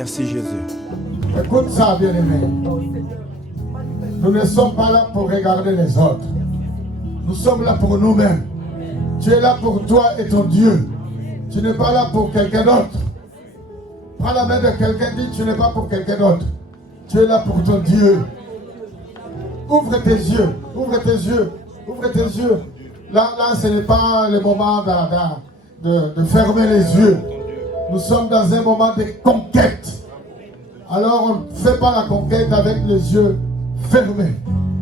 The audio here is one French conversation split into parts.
Merci Jésus. Écoute ça, bien-aimé. Nous ne sommes pas là pour regarder les autres. Nous sommes là pour nous-mêmes. Tu es là pour toi et ton Dieu. Tu n'es pas là pour quelqu'un d'autre. Prends la main de quelqu'un, dis tu n'es pas pour quelqu'un d'autre. Tu es là pour ton Dieu. Ouvre tes yeux, ouvre tes yeux, ouvre tes yeux. Là, ce n'est pas le moment de fermer les yeux. Nous sommes dans un moment de conquête. Alors on ne fait pas la conquête avec les yeux fermés,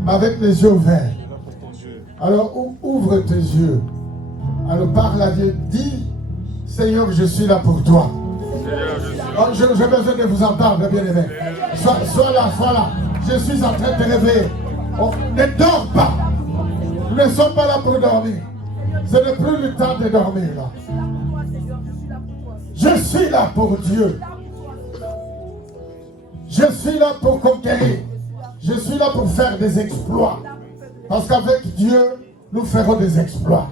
mais avec les yeux ouverts. Alors ouvre tes yeux. Alors parle à Dieu. Dis, Seigneur, je suis là pour toi. Oh, j'ai besoin de vous entendre, bien-aimé. Sois là. Je suis en train de te réveiller. Oh, ne dors pas. Nous ne sommes pas là pour dormir. Ce n'est plus le temps de dormir là. Je suis là pour Dieu. Je suis là pour conquérir. Je suis là pour faire des exploits. Parce qu'avec Dieu, nous ferons des exploits.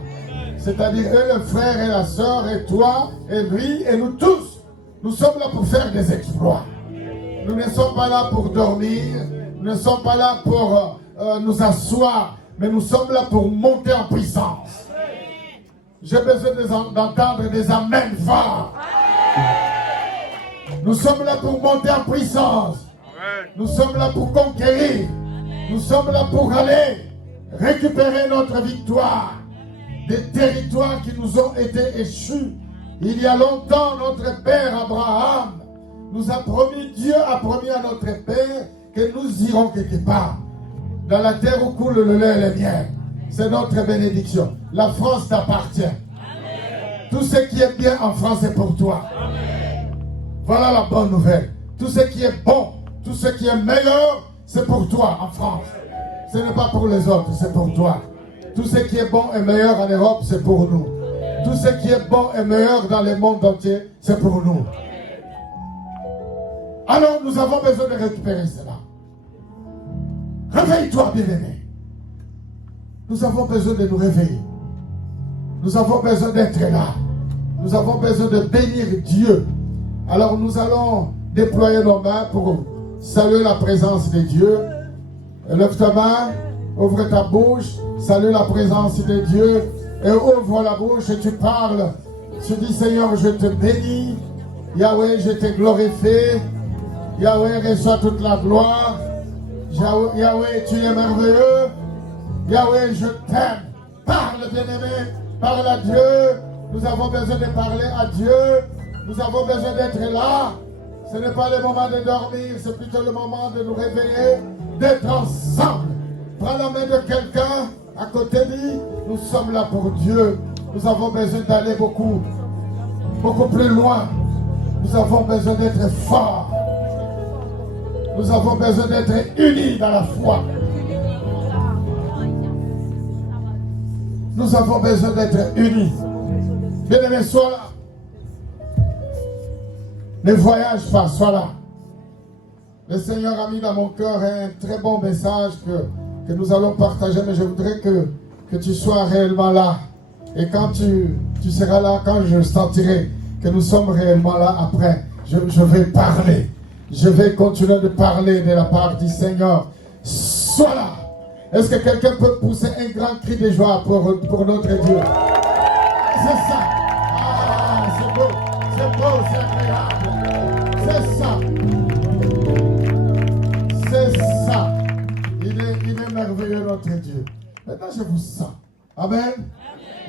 C'est-à-dire eux, le frère et la sœur, et toi, et lui, et nous tous. Nous sommes là pour faire des exploits. Nous ne sommes pas là pour dormir. Nous ne sommes pas là pour nous asseoir. Mais nous sommes là pour monter en puissance. J'ai besoin d'entendre des amens forts. Nous sommes là pour monter en puissance. Nous sommes là pour conquérir. Nous sommes là pour aller récupérer notre victoire des territoires qui nous ont été échus. Il y a longtemps, notre père Abraham nous a promis, Dieu a promis à notre père que nous irons quelque part. Dans la terre où coule le lait et le miel. C'est notre bénédiction. La France t'appartient. Tout ce qui est bien en France est pour toi. Amen. Voilà la bonne nouvelle. Tout ce qui est bon, tout ce qui est meilleur, c'est pour toi en France. Ce n'est pas pour les autres, c'est pour toi. Tout ce qui est bon et meilleur en Europe, c'est pour nous. Tout ce qui est bon et meilleur dans le monde entier, c'est pour nous. Alors nous avons besoin de récupérer cela. Réveille-toi, bien-aimé. Nous avons besoin de nous réveiller. Nous avons besoin d'être là. Nous avons besoin de bénir Dieu. Alors nous allons déployer nos mains pour saluer la présence de Dieu. Lève ta main, ouvre ta bouche, salue la présence de Dieu. Et ouvre la bouche et tu parles. Tu dis, Seigneur, je te bénis. Yahweh, je te glorifie. Yahweh, reçois toute la gloire. Yahweh, tu es merveilleux. Yahweh, je t'aime. Parle, bien-aimé. Parle à Dieu. Nous avons besoin de parler à Dieu. Nous avons besoin d'être là. Ce n'est pas le moment de dormir, c'est plutôt le moment de nous réveiller, d'être ensemble. Prends la main de quelqu'un à côté de lui. Nous sommes là pour Dieu. Nous avons besoin d'aller beaucoup plus loin. Nous avons besoin d'être forts. Nous avons besoin d'être unis dans la foi. Nous avons besoin d'être unis. Bien-aimé, sois là. Ne voyage pas, sois là. Le Seigneur a mis dans mon cœur un très bon message que nous allons partager, mais je voudrais que tu sois réellement là. Et quand tu seras là, quand je sentirai que nous sommes réellement là, après, je vais parler. Je vais continuer de parler de la part du Seigneur. Sois là. Est-ce que quelqu'un peut pousser un grand cri de joie pour notre Dieu? C'est ça. Ah, c'est beau, c'est agréable. C'est ça. C'est ça. Il est merveilleux, notre Dieu. Maintenant, je vous sens. Amen. Amen.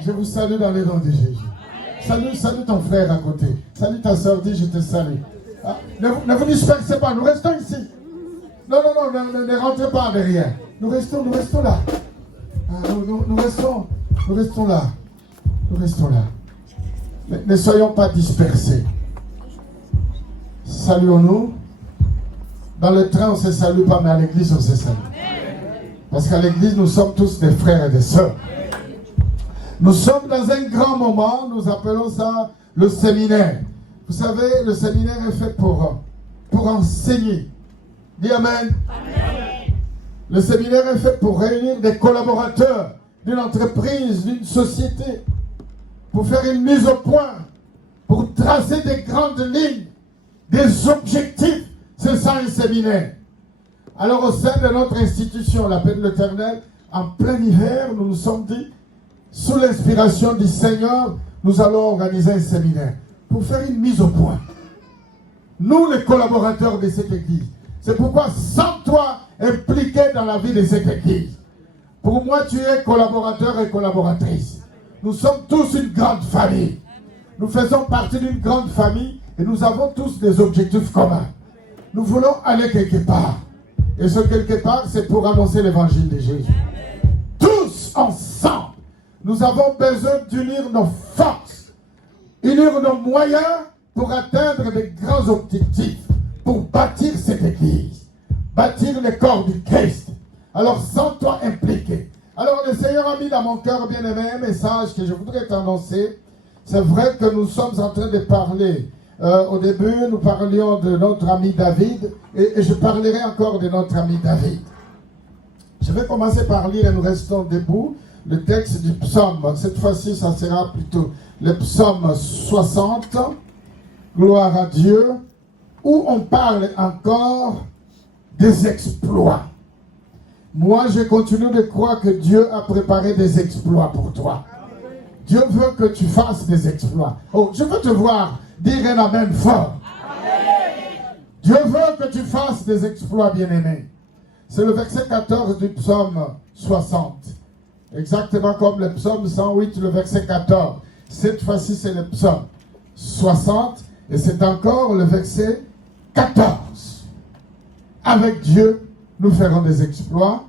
Je vous salue dans les noms de Jésus. Salue ton frère à côté. Salut ta soeur, dis je te salue. Ah, ne vous dispersez pas, nous restons ici. Non, ne rentrez pas derrière. Nous restons là. Ah, nous restons là. Nous restons là. Ne soyons pas dispersés. Saluons-nous. Dans le train, on ne se salue pas, mais à l'église, on se salue. Parce qu'à l'église, nous sommes tous des frères et des sœurs. Nous sommes dans un grand moment, nous appelons ça le séminaire. Vous savez, le séminaire est fait pour enseigner. Dis Amen. Amen. Le séminaire est fait pour réunir des collaborateurs d'une entreprise, d'une société, pour faire une mise au point, pour tracer des grandes lignes des objectifs, c'est ça un séminaire. Alors au sein de notre institution, la paix de l'Éternel, en plein hiver, nous nous sommes dit, sous l'inspiration du Seigneur, nous allons organiser un séminaire pour faire une mise au point. Nous, les collaborateurs de cette église, c'est pourquoi sans toi impliqué dans la vie de cette église, pour moi tu es collaborateur et collaboratrice. Nous sommes tous une grande famille. Nous faisons partie d'une grande famille et nous avons tous des objectifs communs. Nous voulons aller quelque part. Et ce quelque part, c'est pour annoncer l'évangile de Jésus. Tous ensemble, nous avons besoin d'unir nos forces, unir nos moyens pour atteindre de grands objectifs, pour bâtir cette église, bâtir le corps du Christ. Alors, sans toi impliqué. Alors, le Seigneur a mis dans mon cœur, bien-aimé, un message que je voudrais t'annoncer. C'est vrai que nous sommes en train de parler. Au début, nous parlions de notre ami David, et je parlerai encore de notre ami David. Je vais commencer par lire, et nous restons debout, le texte du psaume. Cette fois-ci, ça sera plutôt le psaume 60, gloire à Dieu, où on parle encore des exploits. Moi, je continue de croire que Dieu a préparé des exploits pour toi. Dieu veut que tu fasses des exploits. Oh, je veux te voir dire un amen fort. Amen. Dieu veut que tu fasses des exploits, bien-aimés. C'est le verset 14 du psaume 60. Exactement comme le psaume 108, le verset 14. Cette fois-ci, c'est le psaume 60. Et c'est encore le verset 14. Avec Dieu, nous ferons des exploits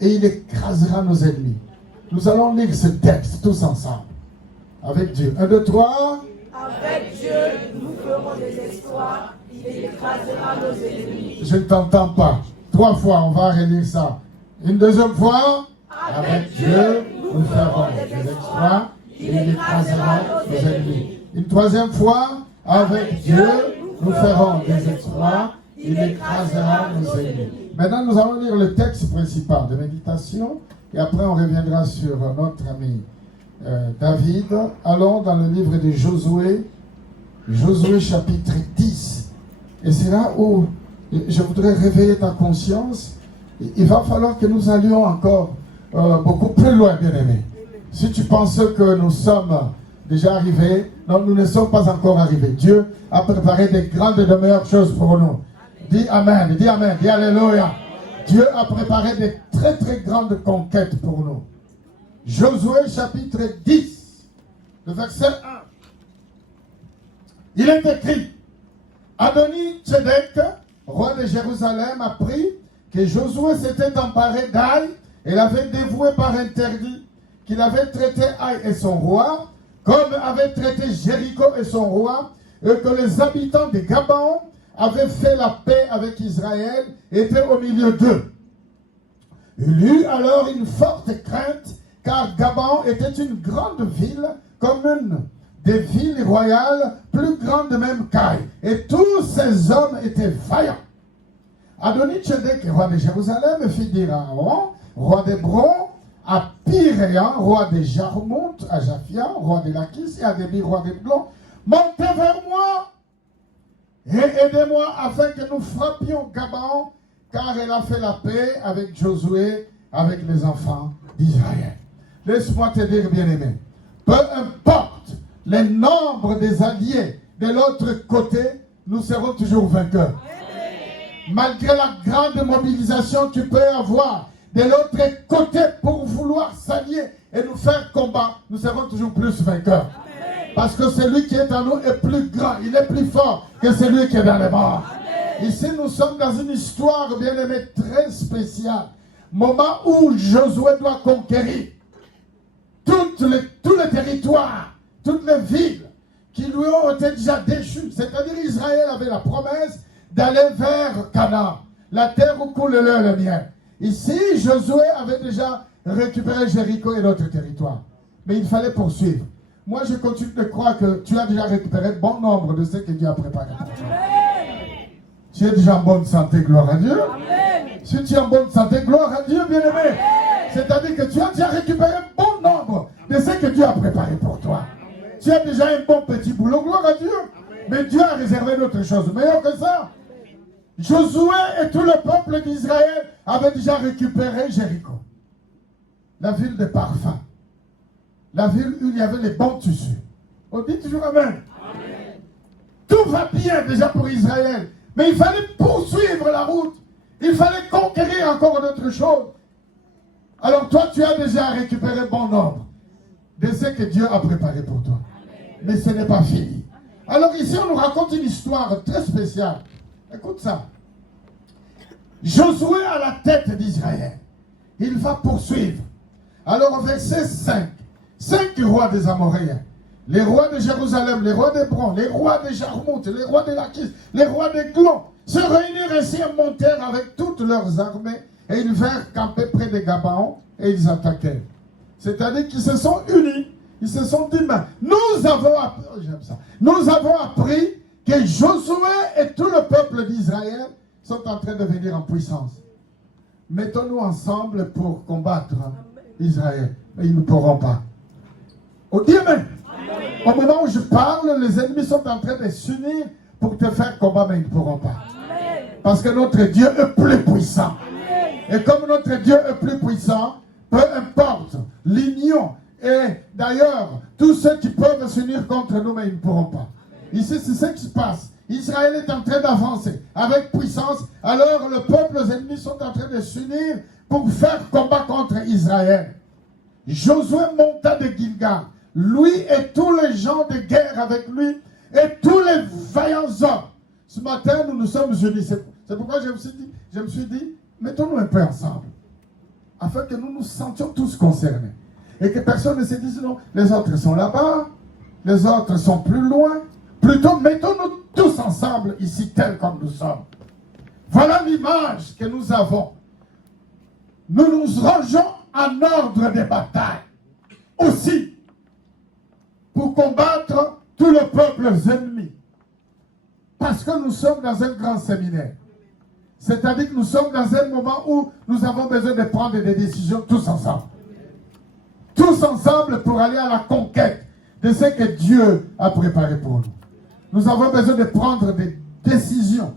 et il écrasera nos ennemis. Nous allons lire ce texte tous ensemble. Avec Dieu. 1, 2, 3. Avec Dieu, nous ferons des exploits. Il écrasera nos ennemis. Je ne t'entends pas. 3 fois, on va relire ça. Une deuxième fois. Avec Dieu, nous ferons des exploits. Il écrasera nos ennemis. Une troisième fois. Avec Dieu, nous ferons des exploits. Il écrasera nos ennemis. Maintenant, nous allons lire le texte principal de méditation. Et après, on reviendra sur notre ami David. Allons dans le livre de Josué. Josué chapitre 10. Et c'est là où je voudrais réveiller ta conscience. Il va falloir que nous allions encore beaucoup plus loin, bien-aimés. Si tu penses que nous sommes déjà arrivés, non, nous ne sommes pas encore arrivés. Dieu a préparé des grandes et de meilleures choses pour nous. Dis Amen, dis Amen, dis Alléluia. Dieu a préparé des très très grandes conquêtes pour nous. Josué chapitre 10, le verset 1. Il est écrit, Adoni-Tchédek, roi de Jérusalem, apprit que Josué s'était emparé d'Aï et l'avait dévoué par interdit, qu'il avait traité Aï et son roi, comme avait traité Jéricho et son roi, et que les habitants de Gabaon avaient fait la paix avec Israël, étaient au milieu d'eux. Il eut alors une forte crainte, car Gabaon était une grande ville, comme une des villes royales, plus grande même qu'Aï. Et tous ces hommes étaient vaillants. Adoni-Tchédek, roi de Jérusalem, fit dire à Aaron, roi d'Hébron, à Pyréan, roi de Jarmut, à Japhia, roi de Lachis, et à Débi, roi d'Eglon, montez vers moi et aidez-moi afin que nous frappions Gabaon, car elle a fait la paix avec Josué, avec les enfants d'Israël. Laisse-moi te dire, bien-aimé, peu importe le nombre des alliés de l'autre côté, nous serons toujours vainqueurs. Malgré la grande mobilisation que tu peux avoir de l'autre côté pour vouloir s'allier et nous faire combat, nous serons toujours plus vainqueurs. Parce que celui qui est en nous est plus grand, il est plus fort que celui qui est dans les morts. Ici, nous sommes dans une histoire, bien aimée, très spéciale. Moment où Josué doit conquérir tous les territoires, toutes les villes qui lui ont été déjà déchues. C'est-à-dire Israël avait la promesse d'aller vers Canaan, la terre où coule le lait et le miel. Ici, Josué avait déjà récupéré Jéricho et d'autres territoires. Mais il fallait poursuivre. Moi, je continue de croire que tu as déjà récupéré bon nombre de ce que Dieu a préparé pour toi. Tu es déjà en bonne santé, gloire à Dieu. Amen. Si tu es en bonne santé, gloire à Dieu, bien-aimé. C'est-à-dire que tu as déjà récupéré bon nombre de ce que Dieu a préparé pour toi. Tu as déjà un bon petit boulot, gloire à Dieu. Mais Dieu a réservé d'autres choses. Meilleur que ça. Josué et tout le peuple d'Israël avaient déjà récupéré Jéricho. La ville de parfum. La ville où il y avait les bons tissus. On dit toujours Amen. Amen. Tout va bien déjà pour Israël. Mais il fallait poursuivre la route. Il fallait conquérir encore d'autres choses. Alors toi, tu as déjà récupéré bon nombre de ce que Dieu a préparé pour toi. Mais ce n'est pas fini. Alors ici, on nous raconte une histoire très spéciale. Écoute ça. Josué à la tête d'Israël. Il va poursuivre. Alors au verset 5, 5 rois des Amoréens, les rois de Jérusalem, les rois d'Hébron, les rois de Jarmout, les rois de Lachish, les rois de Glon, se réunirent ainsi et montèrent avec toutes leurs armées et ils vinrent camper près de Gabaon et ils attaquèrent. C'est-à-dire qu'ils se sont unis, ils se sont dit, mais nous avons appris, nous avons appris que Josué et tout le peuple d'Israël sont en train de venir en puissance. Mettons-nous ensemble pour combattre Israël. Mais ils ne pourront pas. On dit Amen. Au moment où je parle, les ennemis sont en train de s'unir pour te faire combattre, mais ils ne pourront pas. Amen. Parce que notre Dieu est plus puissant. Amen. Et comme notre Dieu est plus puissant, peu importe l'union. Et d'ailleurs, tous ceux qui peuvent s'unir contre nous, mais ils ne pourront pas. Ici, c'est ce qui se passe. Israël est en train d'avancer avec puissance. Alors, le peuple, les ennemis sont en train de s'unir pour faire combat contre Israël. Josué monta de Gilgal. Lui et tous les gens de guerre avec lui et tous les vaillants hommes. Ce matin, nous nous sommes unis. C'est pourquoi je me suis dit, mettons-nous un peu ensemble. Afin que nous nous sentions tous concernés. Et que personne ne se dise, non, les autres sont là-bas, les autres sont plus loin. Plutôt, mettons-nous tous ensemble ici, tels comme nous sommes. Voilà l'image que nous avons. Nous nous rangeons en ordre de bataille. Aussi, pour combattre tout le peuple ennemi. Parce que nous sommes dans un grand séminaire. C'est-à-dire que nous sommes dans un moment où nous avons besoin de prendre des décisions tous ensemble. Tous ensemble pour aller à la conquête de ce que Dieu a préparé pour nous. Nous avons besoin de prendre des décisions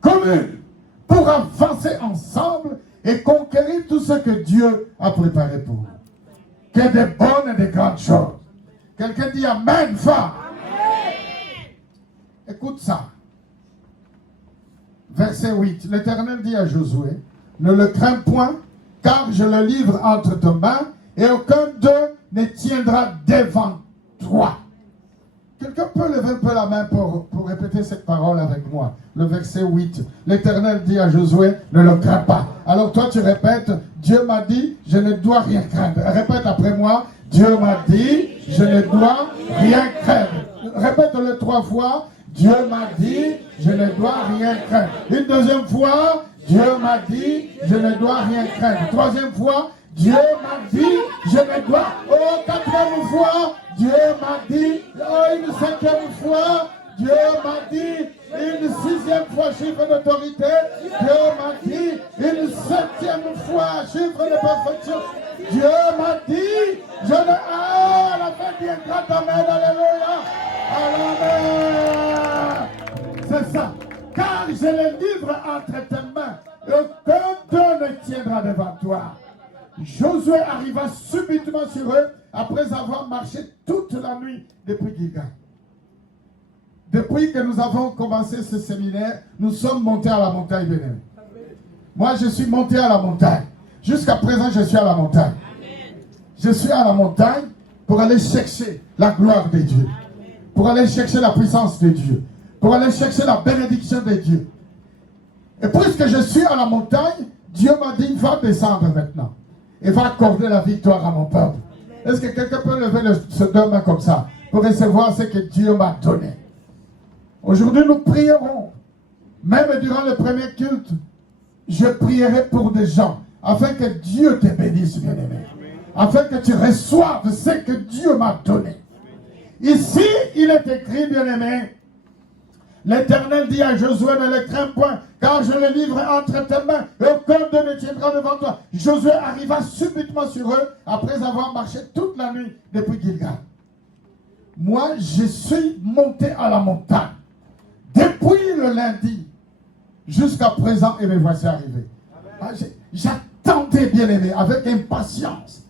communes pour avancer ensemble et conquérir tout ce que Dieu a préparé pour nous. Que de bonnes et de grandes choses. Quelqu'un dit Amen, fort. Écoute ça. Verset 8. L'Éternel dit à Josué, ne le crains point, car je le livre entre tes mains, et aucun d'eux ne tiendra devant toi. Quelqu'un peut lever un peu la main pour répéter cette parole avec moi. Le verset 8. L'Éternel dit à Josué, ne le crains pas. Alors toi tu répètes, Dieu m'a dit, je ne dois rien craindre. Répète après moi, Dieu m'a dit, je ne dois rien craindre. Répète-le 3 fois. Dieu m'a dit, je ne dois rien craindre. Une deuxième fois, Dieu m'a dit, je ne dois rien craindre. Troisième fois, Dieu m'a dit, je ne dois. Oh, 4e fois, Dieu m'a dit. Oh, une 5e fois, Dieu m'a dit. Une 6e fois, chiffre d'autorité. Dieu m'a dit. Une 7e fois, chiffre de perfection. Dieu m'a dit, je ne. Ah, la fin viendra amen, alléluia. Amen. C'est ça. Car je les livre entre tes mains. Et aucun d'eux ne tiendra devant toi. Josué arriva subitement sur eux après avoir marché toute la nuit depuis Gilgal. Depuis que nous avons commencé ce séminaire, nous sommes montés à la montagne bien-aimée. Moi, je suis monté à la montagne. Jusqu'à présent, je suis à la montagne. Je suis à la montagne pour aller chercher la gloire de Dieu. Pour aller chercher la puissance de Dieu. Pour aller chercher la bénédiction de Dieu. Et puisque je suis à la montagne, Dieu m'a dit, va descendre maintenant. Et va accorder la victoire à mon peuple. Est-ce que quelqu'un peut lever ses 2 mains comme ça pour recevoir ce que Dieu m'a donné? Aujourd'hui, nous prierons. Même durant le premier culte, je prierai pour des gens afin que Dieu te bénisse, bien-aimé. Afin que tu reçoives ce que Dieu m'a donné. Ici, il est écrit, bien-aimé, l'Éternel dit à Josué, ne le crains point, car je le livre entre tes mains, et aucun d'eux ne tiendra devant toi. Josué arriva subitement sur eux, après avoir marché toute la nuit depuis Gilgal. Moi, je suis monté à la montagne. depuis le lundi jusqu'à présent, et me voici arrivé. J'attendais, bien-aimé, avec impatience,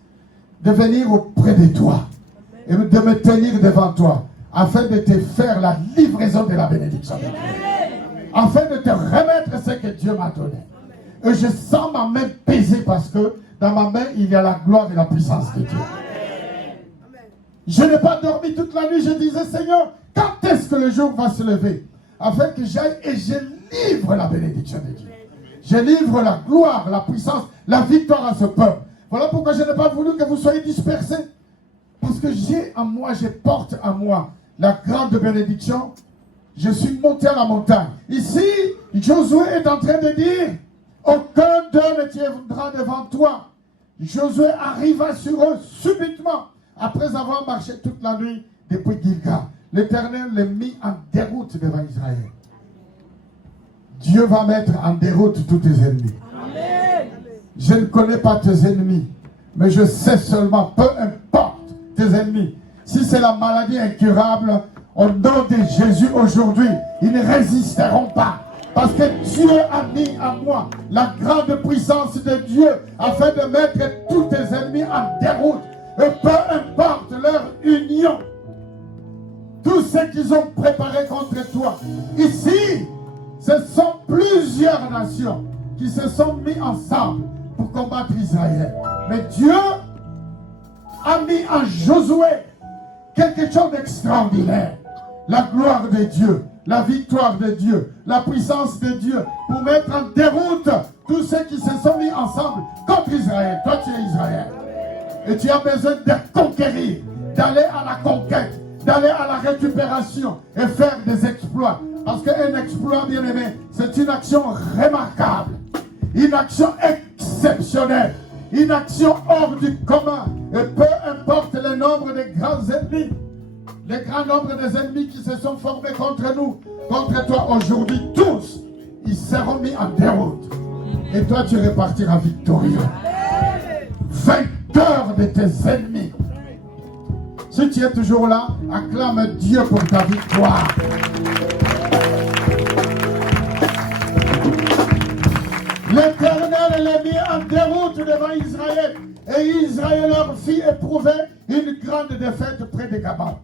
de venir auprès de toi et de me tenir devant toi afin de te faire la livraison de la bénédiction de Dieu. Afin de te remettre ce que Dieu m'a donné. Et je sens ma main peser parce que dans ma main, il y a la gloire et la puissance de Dieu. Je n'ai pas dormi toute la nuit. Je disais, Seigneur, quand est-ce que le jour va se lever? Afin que j'aille et je livre la bénédiction de Dieu. Je livre la gloire, la puissance, la victoire à ce peuple. Voilà pourquoi je n'ai pas voulu que vous soyez dispersés. Parce que j'ai en moi, je porte en moi la grande bénédiction. Je suis monté à la montagne. Ici, Josué est en train de dire, aucun d'eux ne tiendra devant toi. Josué arriva sur eux subitement, après avoir marché toute la nuit depuis Gilgal. L'Éternel les mit en déroute devant Israël. Dieu va mettre en déroute tous tes ennemis. Amen. Je ne connais pas tes ennemis, mais je sais seulement, peu importe tes ennemis, si c'est la maladie incurable, au nom de Jésus aujourd'hui, ils ne résisteront pas. Parce que Dieu a mis en moi la grande puissance de Dieu afin de mettre tous tes ennemis en déroute. Et peu importe leur union, tout ce qu'ils ont préparé contre toi. Ici, ce sont plusieurs nations qui se sont mis ensemble pour combattre Israël. Mais Dieu a mis en Josué quelque chose d'extraordinaire. La gloire de Dieu, la victoire de Dieu, la puissance de Dieu pour mettre en déroute tous ceux qui se sont mis ensemble contre Israël. Toi, tu es Israël. Et tu as besoin de conquérir, d'aller à la conquête, d'aller à la récupération et faire des exploits. Parce qu'un exploit, bien aimé, c'est une action remarquable, une action exceptionnelle, une action hors du commun. Et peu importe le nombre de grands ennemis, le grand nombre des ennemis qui se sont formés contre nous, contre toi aujourd'hui, tous, ils seront mis en déroute. Et toi, tu repartiras victorieux. Vainqueur de tes ennemis. Si tu es toujours là, acclame Dieu pour ta victoire. L'Éternel les mit en déroute devant Israël. Et Israël leur fit éprouver une grande défaite près de Gabon.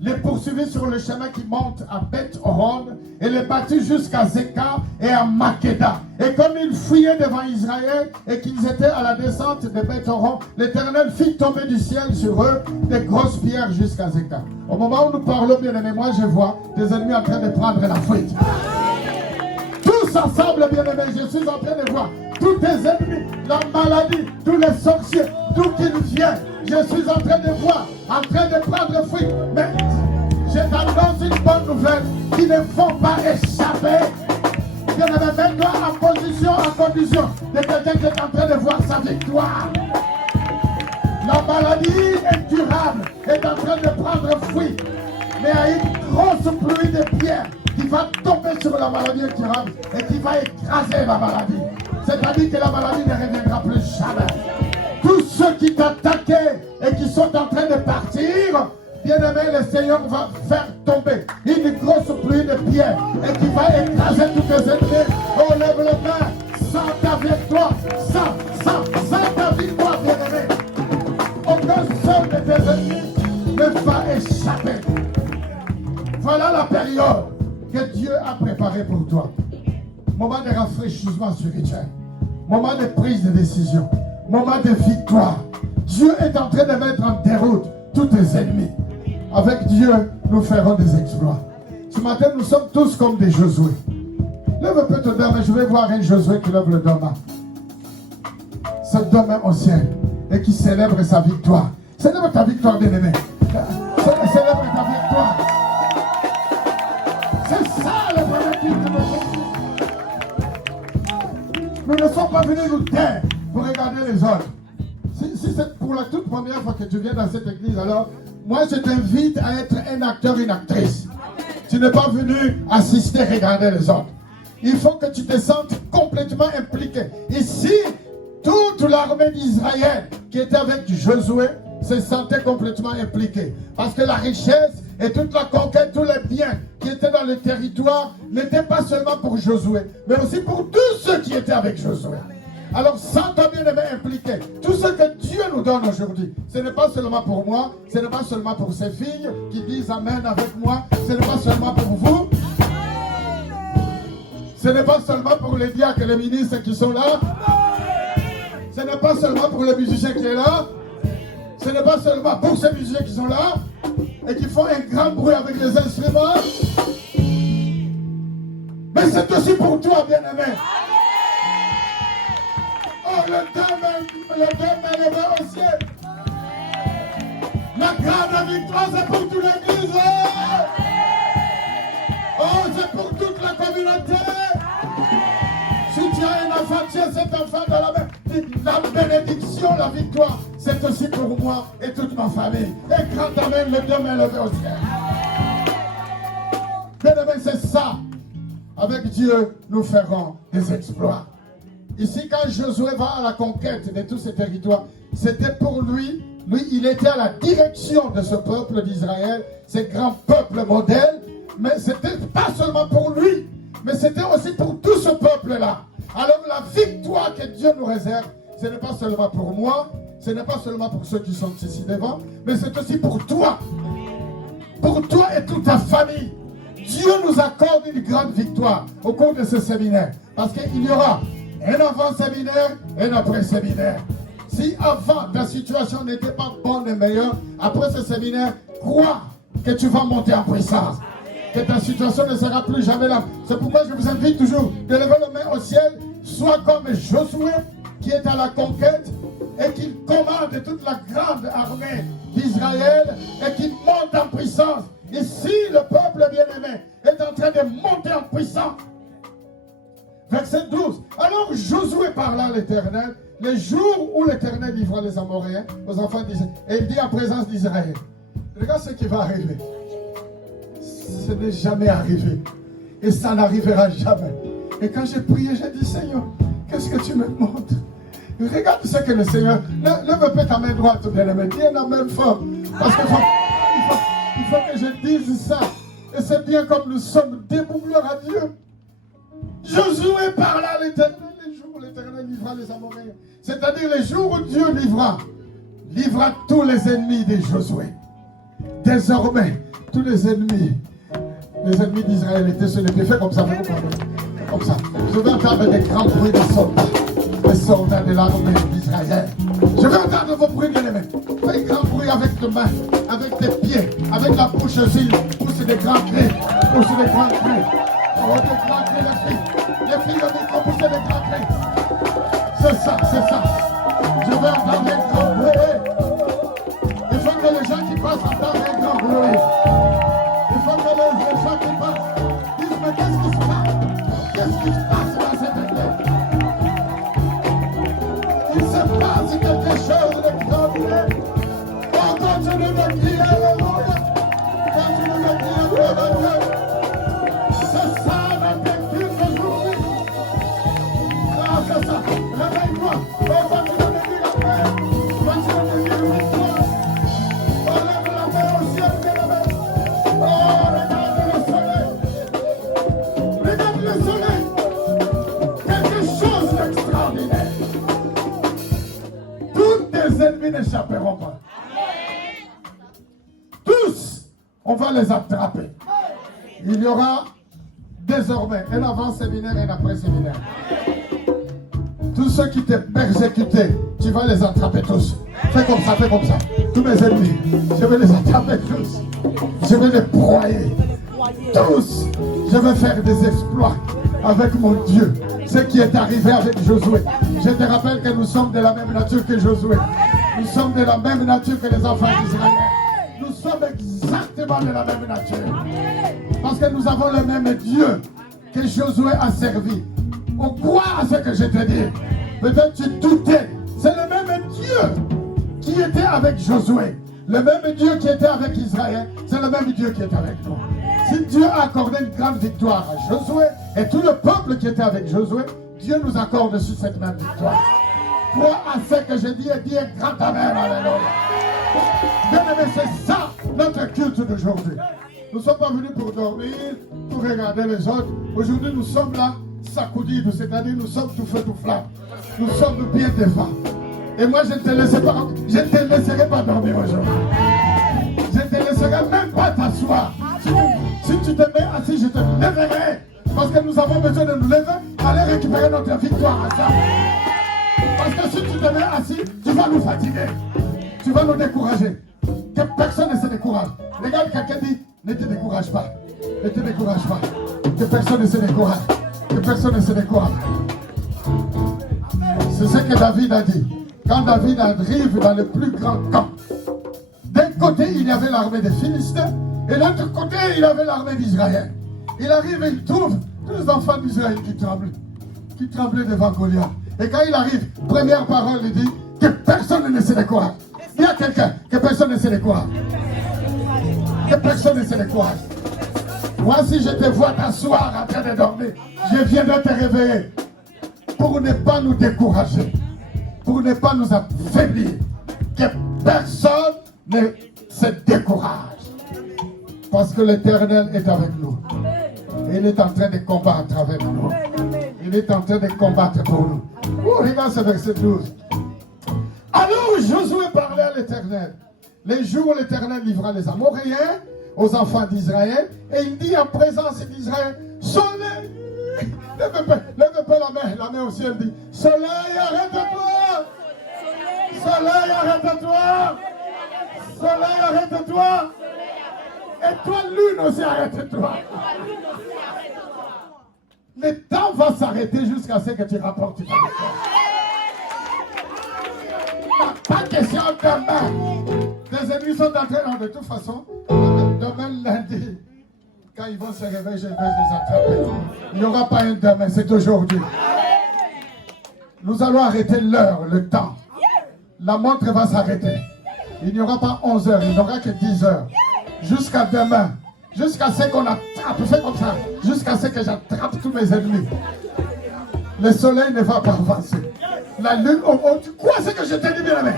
Les poursuivit sur le chemin qui monte à Beth-Horon et les battit jusqu'à Zeka et à Makeda. Et comme ils fuyaient devant Israël et qu'ils étaient à la descente de Beth-Horon, l'Éternel fit tomber du ciel sur eux des grosses pierres jusqu'à Zeka. Au moment où nous parlons, bien aimé, moi je vois des ennemis en train de prendre la fuite. Tous ensemble, bien aimé, je suis en train de voir tous tes ennemis, la maladie, tous les sorciers, d'où qu'ils viennent. Je suis en train de voir, en train de prendre fuite. Mais je t'annonce une bonne nouvelle qui ne vont pas échapper. Bien aimé, mets-toi en position, en condition de quelqu'un qui est en train de voir sa victoire. La maladie incurable est en train de prendre fuite. Mais il y a une grosse pluie de pierres qui va tomber sur la maladie incurable et qui va écraser la maladie. C'est-à-dire que la maladie ne reviendra plus jamais. Tous ceux qui t'attaquaient et qui sont en train de partir, bien aimé, le Seigneur va faire tomber une grosse pluie de pierres et qui va écraser tous tes ennemis. Oh, lève les mains, sans ta victoire, sans ta victoire, bien aimé. Aucun seul de tes ennemis ne va échapper. Voilà la période que Dieu a préparée pour toi. Moment de rafraîchissement spirituel, moment de prise de décision, moment de victoire. Dieu est en train de mettre en déroute tous tes ennemis. Avec Dieu, nous ferons des exploits. Ce matin, nous sommes tous comme des Josué. Lève un peu ton main, je vais voir un Josué qui lève le deux mains. Se donne au ciel et qui célèbre sa victoire. Célèbre ta victoire, bien-aimé. Célèbre ta victoire. C'est ça le premier titre de Jésus. Nous ne sommes pas venus nous taire pour regarder les autres. Si c'est pour la toute première fois que tu viens dans cette église, alors moi je t'invite à être un acteur, une actrice. Tu n'es pas venu assister, regarder les autres. Il faut que tu te sentes complètement impliqué. Ici, toute l'armée d'Israël qui était avec Josué se sentait complètement impliquée. Parce que la richesse Et toute la conquête, tous les biens qui étaient dans le territoire n'étaient pas seulement pour Josué, mais aussi pour tous ceux qui étaient avec Josué. Alors, sans toi bien-aimé impliqué, tout ce que Dieu nous donne aujourd'hui, ce n'est pas seulement pour moi, ce n'est pas seulement pour ses filles qui disent Amen avec moi, ce n'est pas seulement pour vous, ce n'est pas seulement pour les diacres et les ministres qui sont là, ce n'est pas seulement pour les musiciens qui sont là, ce n'est pas seulement pour ces musiciens qui sont là et qui font un grand bruit avec les instruments, mais c'est aussi pour toi, bien-aimé. Oh, le demain levés au ciel. La grande victoire, c'est pour toute l'église. Oh, c'est pour toute la communauté. Si tu as un enfant, tu as cet enfant dans la main. La bénédiction, la victoire, c'est aussi pour moi et toute ma famille. Et grand amen, le demain levé au ciel. Bien-aimé, c'est ça. Avec Dieu, nous ferons des exploits. Ici, quand Josué va à la conquête de tous ces territoires, c'était pour lui. Lui, il était à la direction de ce peuple d'Israël, ce grand peuple modèle. Mais ce n'était pas seulement pour lui, mais c'était aussi pour tout ce peuple-là. Alors la victoire que Dieu nous réserve, ce n'est pas seulement pour moi, ce n'est pas seulement pour ceux qui sont ici devant, mais c'est aussi pour toi et toute ta famille. Dieu nous accorde une grande victoire au cours de ce séminaire, parce qu'il y aura un avant-séminaire et un après-séminaire. Si avant ta situation n'était pas bonne et meilleure, après ce séminaire, crois que tu vas monter en puissance. Que ta situation ne sera plus jamais là. C'est pourquoi je vous invite toujours de lever les mains au ciel, soit comme Josué qui est à la conquête et qui commande toute la grande armée d'Israël et qui monte en puissance. Ici, le peuple bien-aimé est en train de monter en puissance. Verset 12. Alors Josué parla à l'Éternel les jours où l'Éternel livra les Amoréens aux enfants d'Israël. Et il dit en présence d'Israël, regarde ce qui va arriver. Ce n'est jamais arrivé. Et ça n'arrivera jamais. Et quand j'ai prié, j'ai dit, Seigneur, qu'est-ce que tu me montres? Regarde ce que le Seigneur... Lève un peu ta main droite, bien-aimé. Dis un amen fort. Parce qu'il faut que je dise ça. Et c'est bien comme nous sommes debout, gloire à Dieu. Josué parla à l'Éternel les jours où l'Éternel livra les Amoréens. C'est-à-dire les jours où Dieu livra tous les ennemis de Josué. Désormais, tous les ennemis d'Israël étaient sur les pieds. Fais comme ça, comme ça. Je vais entendre des grands bruits des soldats de l'armée d'Israël. Je vais entendre vos bruits, bien-aimés. Fais des grands bruits avec tes mains, avec tes pieds, avec la bouche aussi. Pousse des grands cris. Pousse des grands cris. Oh, des grands cris, les filles. Les filles, le micro, poussez des grands cris. C'est ça, c'est ça. Je vais entendre des grands bruits. Il faut que les gens qui passent entendent des grands bruits. Il faut que les gens qui passent disent, mais qu'est-ce qui se passe? Qu'est-ce qui se passe dans cette église? Il se passe quelque chose de grand. Oh, continue de crier, alléluia. Continue de crier, gloire à Dieu. C'est ça notre culte aujourd'hui. Ah, c'est ça. Réveille-toi. Oh, continue de dire amen. Continue de dire victoire. Oh, lève la main au ciel, bien-aimé. Oh, regarde le soleil. Regarde le soleil. Quelque chose d'extraordinaire. Tous tes ennemis n'échapperont pas. Tous, on va les attraper. Il y aura désormais un avant-séminaire et un après-séminaire. Tous ceux qui t'ont persécuté, tu vas les attraper tous. Fais comme ça, fais comme ça. Tous mes ennemis, je vais les attraper tous. Je vais les broyer. Tous. Je vais faire des exploits avec mon Dieu. Ce qui est arrivé avec Josué. Je te rappelle que nous sommes de la même nature que Josué. Nous sommes de la même nature que les enfants d'Israël. Nous sommes exactement de la même nature. Parce que nous avons le même Dieu que Josué a servi. On croit à ce que je te dis. Peut-être tu doutais. C'est le même Dieu qui était avec Josué. Le même Dieu qui était avec Israël. C'est le même Dieu qui est avec nous. Si Dieu a accordé une grande victoire à Josué et tout le peuple qui était avec Josué, Dieu nous accorde sur cette même victoire. Crois à ce que je dis et dis un grand amen. Alléluia. Bien aimé, c'est ça notre culte de aujourd'hui. Nous ne sommes pas venus pour dormir, pour regarder les autres. Aujourd'hui, nous sommes là, sacoudis, c'est-à-dire nous sommes tout feu, tout flamme. Nous sommes bien devant. Et moi, je ne te laisserai pas dormir aujourd'hui. Je ne te laisserai même pas t'asseoir. Si tu te mets assis, je te lèverai. Parce que nous avons besoin de nous lever, aller récupérer notre victoire ensemble. Parce que si tu te mets assis, tu vas nous fatiguer. Tu vas nous décourager. Que personne ne se décourage. Regarde, quelqu'un dit, ne te décourage pas. Ne te décourage pas. Que personne ne se décourage. Que personne ne se décourage. C'est ce que David a dit. Quand David arrive dans le plus grand camp, d'un côté, il y avait l'armée des Philistins, et de l'autre côté, il y avait l'armée d'Israël. Il arrive et il trouve tous les enfants d'Israël qui tremblaient devant Goliath. Et quand il arrive, première parole, il dit que personne ne se décourage. Il y a quelqu'un, que personne ne se décourage. Que personne ne se décourage. Moi, si je te vois t'asseoir en train de dormir, je viens de te réveiller pour ne pas nous décourager, pour ne pas nous affaiblir. Que personne ne se décourage. Parce que l'Éternel est avec nous. Il est en train de combattre avec nous. Il est en train de combattre pour nous. Oh, regarde ce verset 12. Alors Josué parlait à l'Éternel. Les jours où l'Éternel livra les Amoréens aux enfants d'Israël. Et il dit en présence d'Israël, soleil, lève pas la main au ciel, dit, soleil, arrête-toi. Soleil, arrête-toi. Soleil, arrête-toi. Et toi, lune aussi, arrête-toi. Le temps va s'arrêter jusqu'à ce que tu rapportes ta victoire. Pas question demain. Les ennemis sont en train, de toute façon, demain lundi, quand ils vont se réveiller, je vais les attraper. Il n'y aura pas un demain, c'est aujourd'hui. Nous allons arrêter l'heure, le temps. La montre va s'arrêter. Il n'y aura pas 11 heures, il n'y aura que 10 heures. Jusqu'à demain, jusqu'à ce qu'on attrape, fais comme ça, jusqu'à ce que j'attrape tous mes ennemis. Le soleil ne va pas avancer. La lune, tu crois ce que je t'ai dit, bien aimé?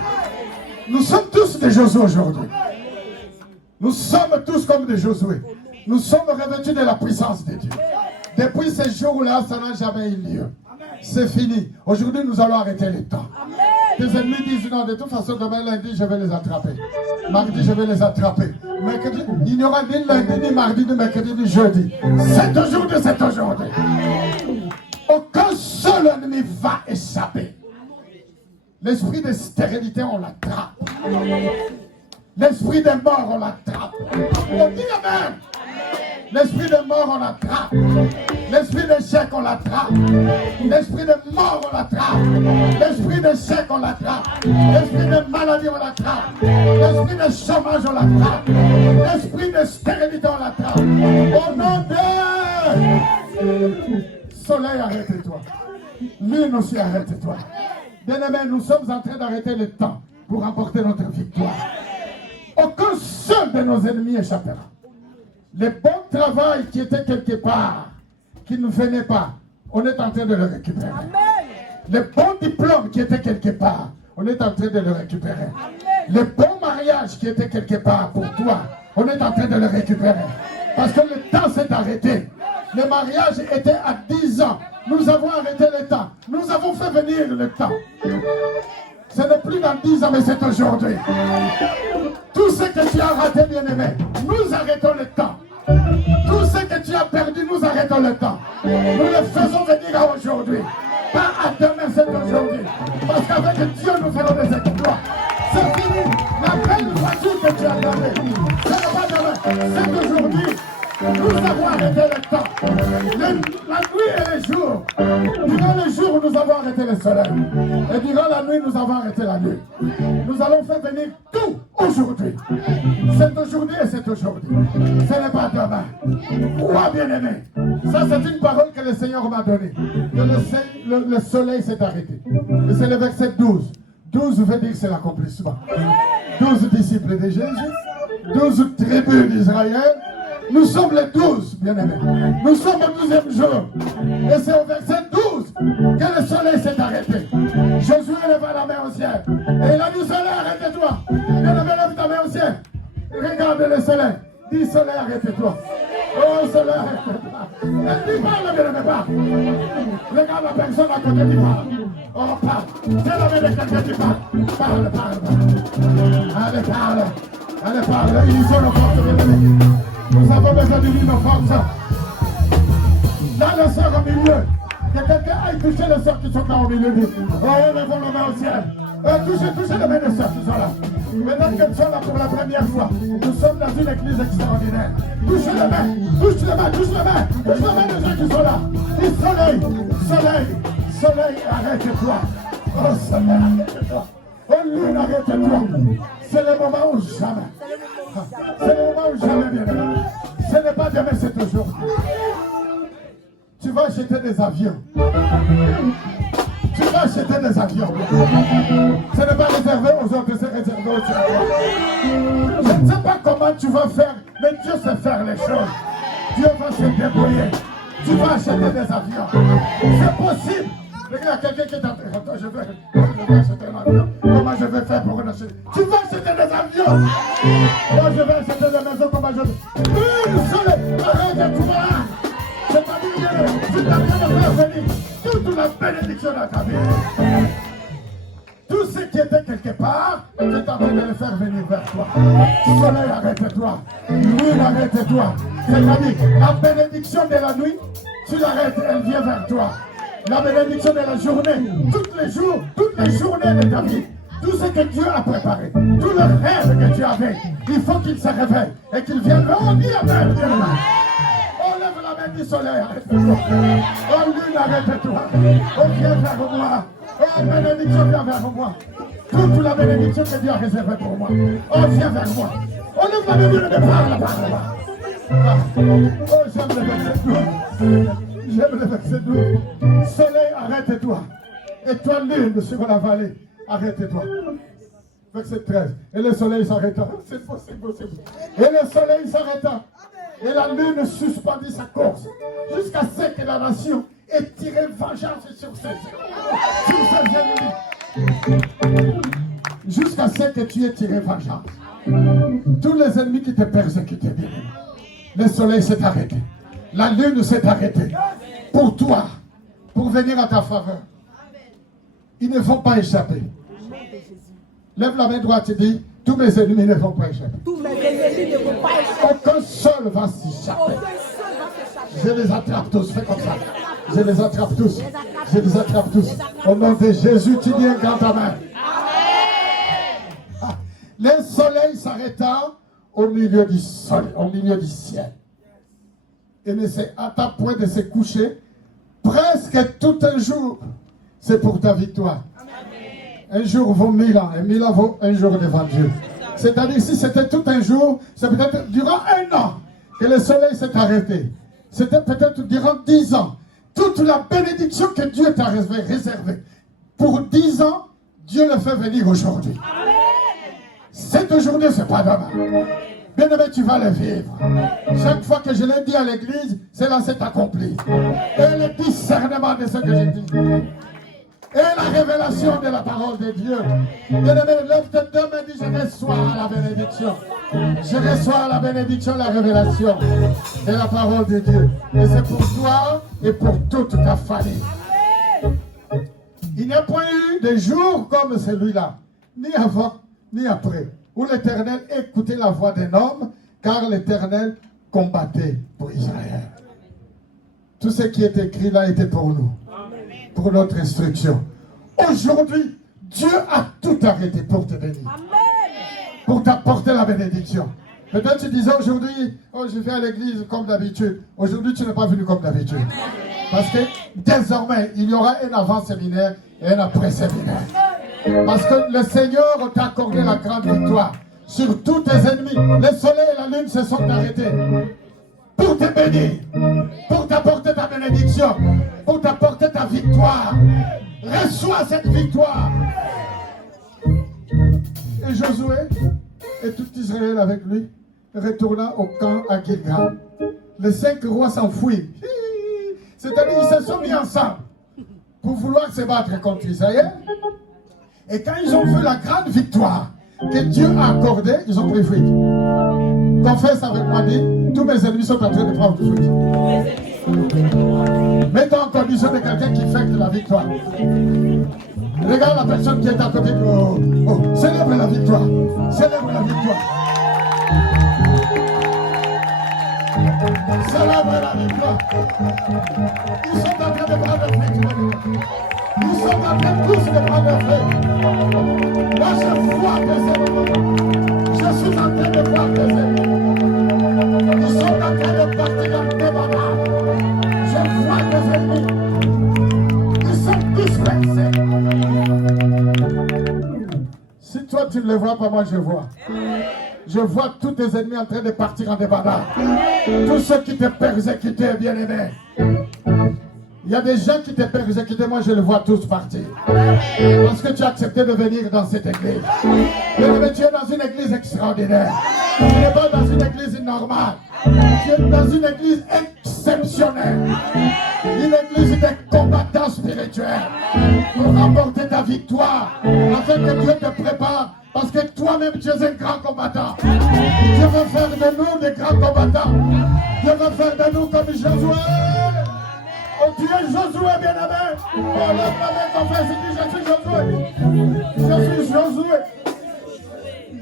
Nous sommes tous des Josué aujourd'hui. Nous sommes tous comme des Josué. Nous sommes revêtus de la puissance de Dieu. Depuis ce jour-là, ça n'a jamais eu lieu. C'est fini. Aujourd'hui, nous allons arrêter le temps. Tes ennemis disent non, de toute façon, demain lundi, je vais les attraper. Mardi, je vais les attraper. Mercredi, il n'y aura ni lundi, ni mardi, ni mercredi, ni jeudi. C'est aujourd'hui, c'est aujourd'hui. Aucun seul ennemi va échapper. L'esprit de stérilité, on l'attrape. L'esprit de mort, on l'attrape. On dit amen. L'esprit de mort, on l'attrape. L'esprit d'échec, on l'attrape. L'esprit de mort, on l'attrape. L'esprit d'échec, on l'attrape. L'esprit de maladie, on l'attrape. L'esprit de chômage, on l'attrape. L'esprit de stérilité, on l'attrape. Au nom de soleil, arrête-toi. Lune aussi, arrête-toi. Bien-aimés, nous sommes en train d'arrêter le temps pour remporter notre victoire. Aucun seul de nos ennemis échappera. Le bon travail qui était quelque part, qui ne venait pas, on est en train de le récupérer. Amen. Le bon diplôme qui était quelque part, on est en train de le récupérer. Amen. Le bon mariage qui était quelque part pour toi, on est en train de le récupérer. Parce que le temps s'est arrêté. Le mariage était à 10 ans. Nous avons arrêté le temps. Nous avons fait venir le temps. Ce n'est plus dans 10 ans, mais c'est aujourd'hui. Tout ce que tu as raté, bien-aimé, nous arrêtons le temps. Tout ce que tu as perdu, nous arrêtons le temps. Nous le faisons venir à aujourd'hui. Pas à demain, c'est aujourd'hui. Parce qu'avec Dieu, nous ferons des exploits. C'est fini. La belle voiture que tu as donnée, ce n'est pas demain, c'est aujourd'hui. Nous avons arrêté le temps. La nuit et le jour. Durant le jour, nous avons arrêté le soleil. Et durant la nuit, nous avons arrêté la nuit. Nous allons faire venir tout aujourd'hui. C'est aujourd'hui et c'est aujourd'hui. Ce n'est pas demain. Crois, bien-aimé. Ça, c'est une parole que le Seigneur m'a donnée. Que le soleil s'est arrêté. Et c'est le verset 12. 12 veut dire que c'est l'accomplissement. 12 disciples de Jésus. 12 tribus d'Israël. Nous sommes les 12, bien-aimés. Nous sommes au 12e jour. Et c'est au verset 12 que le soleil s'est arrêté. Josué leva la main au ciel. Et il a dit, soleil, arrête-toi. Bien-aimé, lève ta main au ciel. Regarde le soleil. Dis soleil, arrête-toi. Oh soleil, arrête-toi. Elle dit parle, bien-aimé, parle. Regarde la personne à côté qui parle. Oh, parle. C'est la main de quelqu'un qui parle. Parle, parle. Allez, parle. Allez, parle. Ils sont nos forces, bien-aimé. Nous avons besoin de nos forces. Dans le sort au milieu. Que quelqu'un aille toucher les sœurs qui sont là au milieu. Oh, levons les mains au ciel. Touchez les mains des sœurs qui sont là. Maintenant qu'elles sont là pour la première fois, nous sommes dans une église extraordinaire. Touchez les mains, touche les mains, touche les mains, touche les mains des gens qui sont là. Dis soleil, soleil, soleil, arrête-toi. Oh soleil, arrête-toi. Oh lune, arrête-toi. C'est le moment où jamais. C'est le moment où jamais, bien-aimé. Ce n'est pas demain, c'est toujours. Tu vas acheter des avions. Tu vas acheter des avions. Ce n'est pas réservé aux autres, c'est réservé aux autres. Je ne sais pas comment tu vas faire, mais Dieu sait faire les choses. Dieu va se débrouiller. Tu vas acheter des avions. C'est possible. Regarde, quelqu'un qui est en train de je vais acheter un avion. Comment je vais faire pour en acheter? Tu vas acheter des avions. Moi, je vais acheter des maisons. Comment je vais? Une seule. Arrête-toi. C'est-à-dire que tu t'as bien de faire venir toute la bénédiction dans ta vie. Tout ce qui était quelque part, tu es en train de le faire venir vers toi. Soleil, arrête-toi. Lune, arrête-toi. C'est-à-dire, la bénédiction de la nuit, tu l'arrêtes, elle vient vers toi. La bénédiction de la journée, toutes les journées de ta vie. Tout ce que Dieu a préparé, tout le rêve que tu avais, il faut qu'il se réveille et qu'il vienne. Oh, dis Amen, viens là. Oh, lève la main du soleil, arrête-toi. Oh, lune, arrête-toi. Oh, viens vers moi. Oh, bénédiction, viens vers moi. Toute la bénédiction que Dieu a réservée pour moi. Oh, viens vers moi. Oh, lève la main, Dieu ne parle pas. Oh, j'aime le verset 12. J'aime le verset 12. Soleil, arrête-toi. Étoile lune sur la vallée, arrête-toi. Verset 13. Et le soleil s'arrêta. C'est possible. Et le soleil s'arrêta. Et la lune suspendit sa course jusqu'à ce que la nation ait tiré vengeance sur ses ennemis. Jusqu'à ce que tu aies tiré vengeance. Tous les ennemis qui te persécutaient, bien. Le soleil s'est arrêté. La lune s'est arrêtée. Pour toi, pour venir à ta faveur. Ils ne vont pas échapper. Lève la main droite et dis, tous mes ennemis ne vont pas échapper. Tous mes ennemis ne vont pas échapper. Aucun seul va s'échapper. Aucun seul va s'échapper. Je les attrape tous, fais comme ça. Je les attrape tous. Je les attrape tous. Au nom de Jésus, tu dis un grand amen. Ah, le soleil s'arrêta au milieu du sol, au milieu du ciel. Et ne s'est hâta point de se coucher presque tout un jour. C'est pour ta victoire. Un jour vaut 1000 ans, et 1000 ans vaut un jour devant Dieu. C'est-à-dire, si c'était tout un jour, c'est peut-être durant un an que le soleil s'est arrêté. C'était peut-être durant 10 ans. Toute la bénédiction que Dieu t'a réservée. Pour 10 ans, Dieu le fait venir aujourd'hui. C'est aujourd'hui, c'est pas demain. Bien aimé, tu vas le vivre. Chaque fois que je l'ai dit à l'église, cela s'est accompli. Et le discernement de ce que je dis. Et la révélation de la parole de Dieu. Bien-aimé, lève tes deux mains et dis, je reçois la bénédiction. Je reçois la bénédiction, la révélation de la parole de Dieu. Et c'est pour toi et pour toute ta famille. Il n'y a point eu de jour comme celui-là, ni avant, ni après, où l'Éternel écoutait la voix d'un homme, car l'Éternel combattait pour Israël. Tout ce qui est écrit là était pour nous. Pour notre instruction. Aujourd'hui, Dieu a tout arrêté pour te bénir. Pour t'apporter la bénédiction. Peut-être tu disais aujourd'hui, oh je viens à l'église comme d'habitude. Aujourd'hui tu n'es pas venu comme d'habitude. Parce que désormais, il y aura un avant-séminaire et un après-séminaire. Parce que le Seigneur t'a accordé la grande victoire sur tous tes ennemis. Le soleil et la lune se sont arrêtés. Pour te bénir, pour t'apporter ta bénédiction, pour t'apporter ta victoire. Reçois cette victoire. Et Josué et tout Israël avec lui retourna au camp à Gilgal. Les 5 rois s'enfuirent. C'est-à-dire ils se sont mis ensemble pour vouloir se battre contre Israël. Et quand ils ont vu la grande victoire que Dieu a accordée, ils ont pris fuite. Confesse avec moi, dis, tous mes ennemis sont en train de prendre du fruit. Mets-toi en condition de quelqu'un qui fête la victoire. Regarde la personne qui est à côté de vous. Oh, célèbre la victoire. Célèbre la victoire. Célèbre la victoire. Ils sont en train de prendre le fruit. Ils sont en train tous de prendre le fruit. Moi, je vois que c'est le moment. Je suis en train de voir que c'est le moment. Ils sont en train de partir dans le débat. Je vois que c'est le moment. Ils sont tous vexés. Si toi tu ne le vois pas, moi je vois. Je vois tous tes ennemis en train de partir en débandade. Tous ceux qui te persécutaient, bien-aimés. Il y a des gens qui te persécutaient, moi je les vois tous partir. Parce que tu as accepté de venir dans cette église. Bien-aimé, tu es dans une église extraordinaire. Tu n'es pas dans une église normale. Tu es dans une église exceptionnelle. Une église des combattants spirituels. Pour remporter ta victoire. Afin que Dieu te prépare. Parce que toi-même tu es un grand combattant. Dieu veut faire de nous des grands combattants. Dieu veut faire de nous comme Josué. Oh, tu es Josué, bien-aimé. Oh, lève la main qu'on fait, je dis, je suis Josué. Je suis Josué.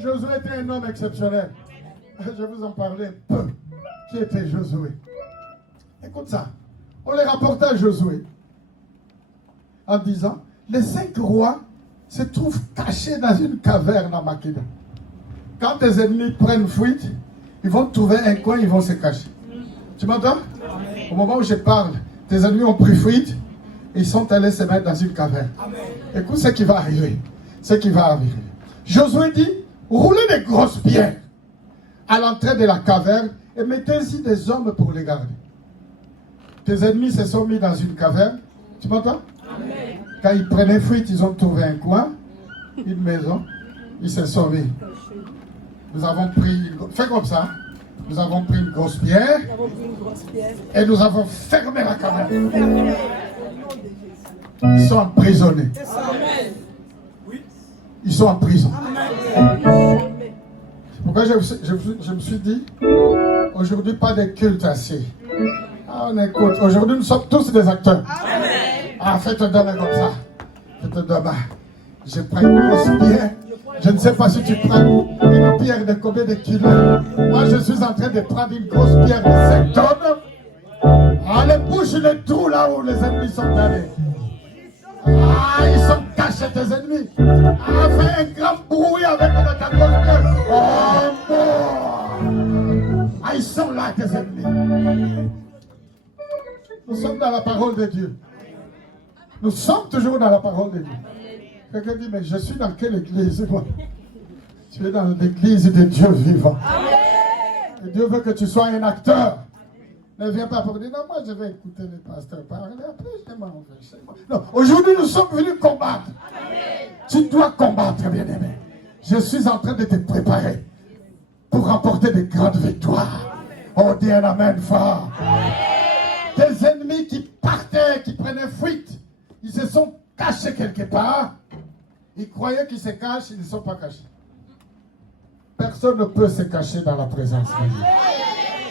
Josué était un homme exceptionnel. Je vais vous en parler un peu. Qui était Josué? Écoute ça. On les rapportait à Josué en disant, les 5 rois se trouvent cachés dans une caverne à Makeda. Quand tes ennemis prennent fuite, ils vont trouver un coin, ils vont se cacher. Tu m'entends? Au moment où je parle, tes ennemis ont pris fuite et ils sont allés se mettre dans une caverne. Écoute ce qui va arriver. Ce qui va arriver. Josué dit, roulez des grosses pierres à l'entrée de la caverne et mettez-y des hommes pour les garder. Tes ennemis se sont mis dans une caverne. Tu m'entends? Quand ils prenaient fuite, ils ont trouvé un coin, une maison. Ils se sont mis. Nous avons pris, fais comme ça. Nous avons pris une grosse pierre et nous avons fermé la caverne. Ils sont emprisonnés. Ils sont en prison. C'est pourquoi je me suis dit, aujourd'hui pas de culte assis. Ah, on écoute. Aujourd'hui nous sommes tous des acteurs. Ah, faites-le demain comme ça. Faites-le demain. Je prends une grosse pierre. Je ne sais pas si tu prends une pierre de combien de kilos. Moi, je suis en train de prendre une grosse pierre de 5 tonnes. Allez, bouche les trous là où les ennemis sont allés. Ah, ils sont cachés, tes ennemis. Ah, fais un grand bruit avec ta grosse pierre. Oh, bon. Ah, ils sont là, tes ennemis. Nous sommes dans la parole de Dieu. Nous sommes toujours dans la parole de Dieu. Quelqu'un dit, mais je suis dans quelle église, moi? Tu es dans l'église de Dieu vivant. Et Dieu veut que tu sois un acteur. Ne viens pas pour dire, non, moi je vais écouter les pasteurs parler, après je m'en vais chez moi. Non, aujourd'hui nous sommes venus combattre. Tu dois combattre, bien-aimé. Je suis en train de te préparer pour remporter de grandes victoires. Oh, dis un amen fort. Tes ennemis qui partaient, qui prenaient fuite, ils se sont cachés quelque part. Ils croyaient qu'ils se cachent, ils ne sont pas cachés. Personne ne peut se cacher dans la présence de Dieu.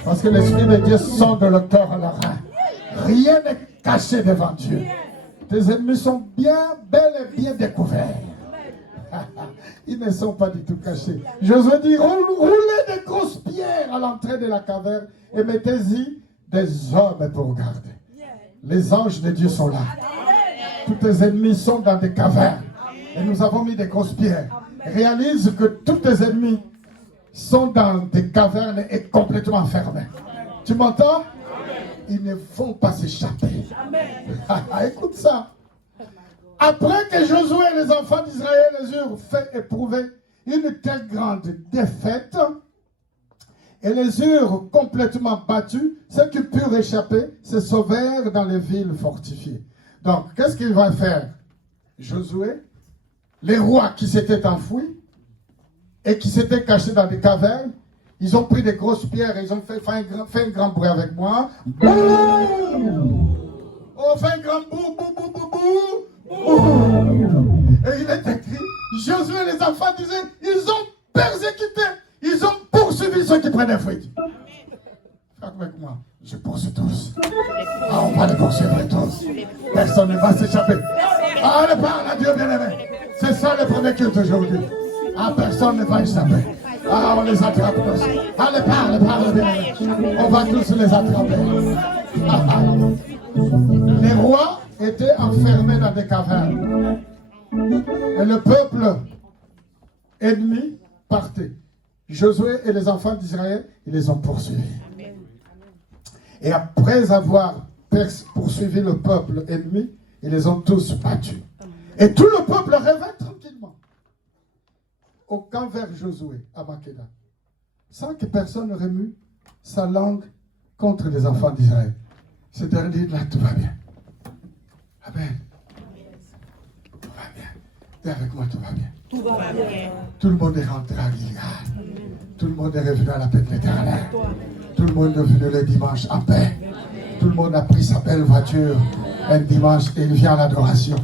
Parce que l'Esprit de Dieu sonde le cœur à la rein. Rien n'est caché devant Dieu. Tes ennemis sont bien, bel et bien découverts. Ils ne sont pas du tout cachés. Josué dit, roulez des grosses pierres à l'entrée de la caverne et mettez-y des hommes pour garder. Les anges de Dieu sont là. Tous tes ennemis sont dans des cavernes. Et nous avons mis des grosses pierres. Réalise que tous tes ennemis sont dans des cavernes et complètement fermés. Tu m'entends? Ils ne vont pas s'échapper. Écoute ça. Après que Josué et les enfants d'Israël les eurent fait éprouver une telle grande défaite et les eurent complètement battus, ceux qui purent échapper se sauvèrent dans les villes fortifiées. Donc, qu'est-ce qu'il va faire? Josué, les rois qui s'étaient enfouis et qui s'étaient cachés dans des cavernes, ils ont pris des grosses pierres et ils ont fait un grand bruit avec moi. Boum! Oh, fait un grand boum, boum, boum, boum, boum. Et il est écrit, Josué et les enfants disaient, ils ont persécuté, ils ont poursuivi poursuis ceux qui prennent des fruits. Faites avec moi. Je poursuis tous. Ah, on va les poursuivre tous. Personne ne va s'échapper. Ah, on parle à Dieu bien-aimé. C'est ça le premier culte aujourd'hui. Ah, personne ne va échapper. Ah, on les attrape tous. Allez, parle bien-aimé. On va tous les attraper. Les rois étaient enfermés dans des cavernes. Et le peuple ennemi partait. Josué et les enfants d'Israël, ils les ont poursuivis. Et après avoir poursuivi le peuple ennemi, ils les ont tous battus. Et tout le peuple rêvait tranquillement au camp vers Josué à Makeda, sans que personne ne remue sa langue contre les enfants d'Israël. Ce dernier dit là, tout va bien. Amen. Tout va bien. Dis avec moi, tout va bien. Tout va bien. Tout le monde est rentré à Gilgal. Tout le monde est revenu à la paix de l'Éternel. Tout le monde est venu le dimanche en paix. Tout le monde a pris sa belle voiture un dimanche et il vient à l'adoration.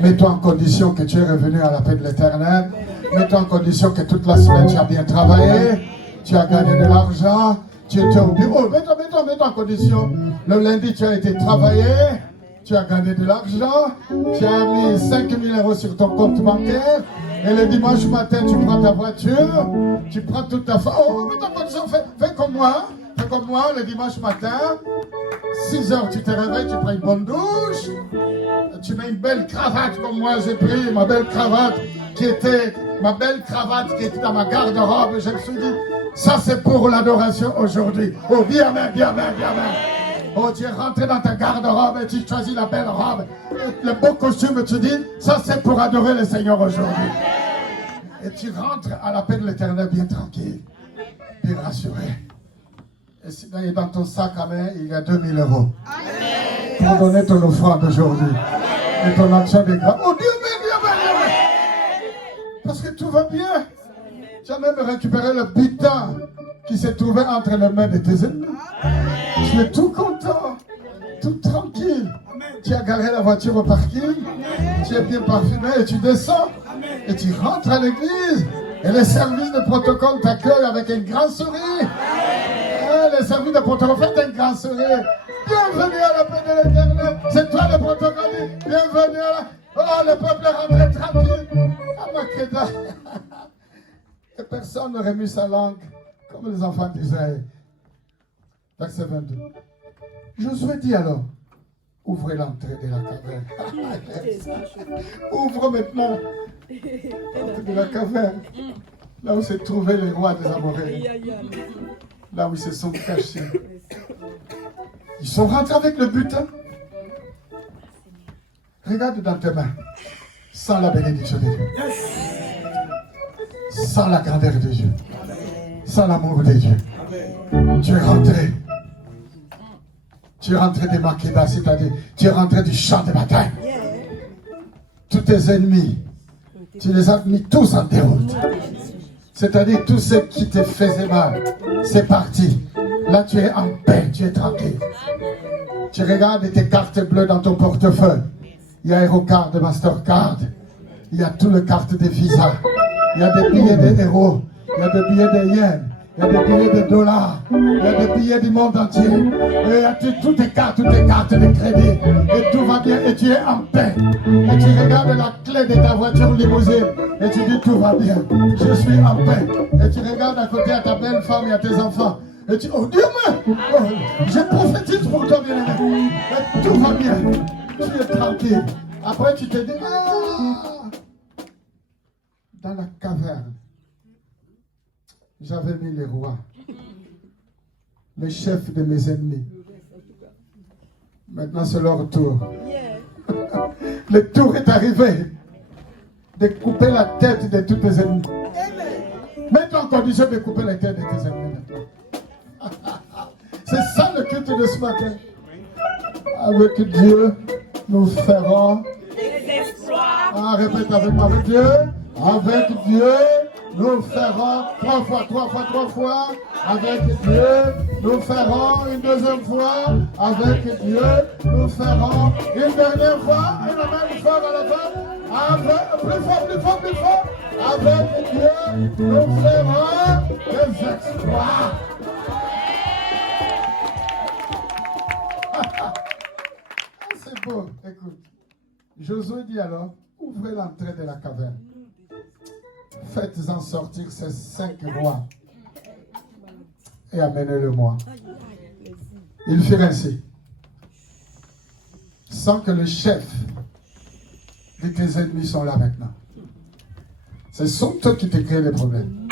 Mets-toi en condition que tu es revenu à la paix de l'Éternel. Mets-toi en condition que toute la semaine tu as bien travaillé. Tu as gagné de l'argent. Tu étais au bureau. Mets-toi en condition. Le lundi tu as été travaillé. Tu as gagné de l'argent. Tu as mis 5 000 € sur ton compte bancaire. Et le dimanche matin, tu prends ta voiture, tu prends toute ta famille. Oh, mais ta condition, fais comme moi. Fais comme moi, le dimanche matin, 6 heures, tu te réveilles, tu prends une bonne douche. Tu mets une belle cravate comme moi, j'ai pris ma belle cravate qui était dans ma garde-robe. Et je me suis dit, ça c'est pour l'adoration aujourd'hui. Oh, bien même. Oh, tu es rentré dans ta garde-robe et tu choisis la belle robe, le beau costume, et tu dis, ça c'est pour adorer le Seigneur aujourd'hui. Et tu rentres à la paix de l'Éternel bien tranquille, bien rassuré. Et dans ton sac à main, il y a 2 000 € pour donner ton offrande aujourd'hui. Et ton action de grâce. Oh Dieu merci. Parce que tout va bien. Tu as même récupéré le butin qui s'est trouvé entre les mains de tes ennemis. Tu es tout content, tout tranquille. Tu as garé la voiture au parking, tu es bien parfumé et tu descends et tu rentres à l'église. Et les services de protocole t'accueillent avec un grand sourire. Les services de protocole, faites un grand sourire. Bienvenue à la paix de l'Éternel. C'est toi le protocole. Bienvenue à la... Oh, le peuple est rentré tranquille. À Makeda. Et personne ne remue sa langue comme les enfants d'Israël. Verset 22. Josué dit alors, ouvrez l'entrée de la caverne. Ouvre maintenant l'entrée de la caverne. Là où se trouvaient les rois des Amoréens. Là où ils se sont cachés. Ils sont rentrés avec le butin. Regarde dans tes mains. Sans la bénédiction de Dieu. Sans la grandeur de Dieu. Sans l'amour de Dieu. Tu es rentré. Tu es rentré de Makeda, c'est-à-dire tu es rentré du champ de bataille. Tous tes ennemis, tu les as mis tous en déroute. C'est-à-dire tous ceux qui te faisaient mal, c'est parti. Là tu es en paix, tu es tranquille. Tu regardes tes cartes bleues dans ton portefeuille. Il y a Aerocard, Mastercard. Il y a toutes les cartes de Visa. Il y a des billets de euros. Il y a des billets de yens. Il y a des billets de dollars, il y a des billets du monde entier. Et il y a toutes tes cartes de crédit. Et tout va bien et tu es en paix. Et tu regardes la clé de ta voiture limousine et tu dis tout va bien. Je suis en paix. Et tu regardes à côté à ta belle femme et à tes enfants. Et tu dis, oh Dieu me, je prophétise pour toi bien-aimé. Et tout va bien. Tu es tranquille. Après tu te dis, dans la caverne. J'avais mis les rois, les chefs de mes ennemis. Maintenant, c'est leur tour. Le tour est arrivé de couper la tête de tous tes ennemis. Mets-toi en condition de couper la tête de tes ennemis maintenant. C'est ça le culte de ce matin. Avec Dieu, nous ferons des exploits. Répète avec moi, avec Dieu. Avec Dieu. Nous ferons 3 fois. Avec Dieu, nous ferons une deuxième fois. Avec Dieu, nous ferons une dernière fois. Et la même fois à la fin. Plus fort. Avec Dieu, nous ferons des exploits. caverne. Faites-en sortir ces 5 rois et amenez-le-moi. Ils firent ainsi, sans que le chef de tes ennemis sont là maintenant. Ce sont eux qui te créent les problèmes.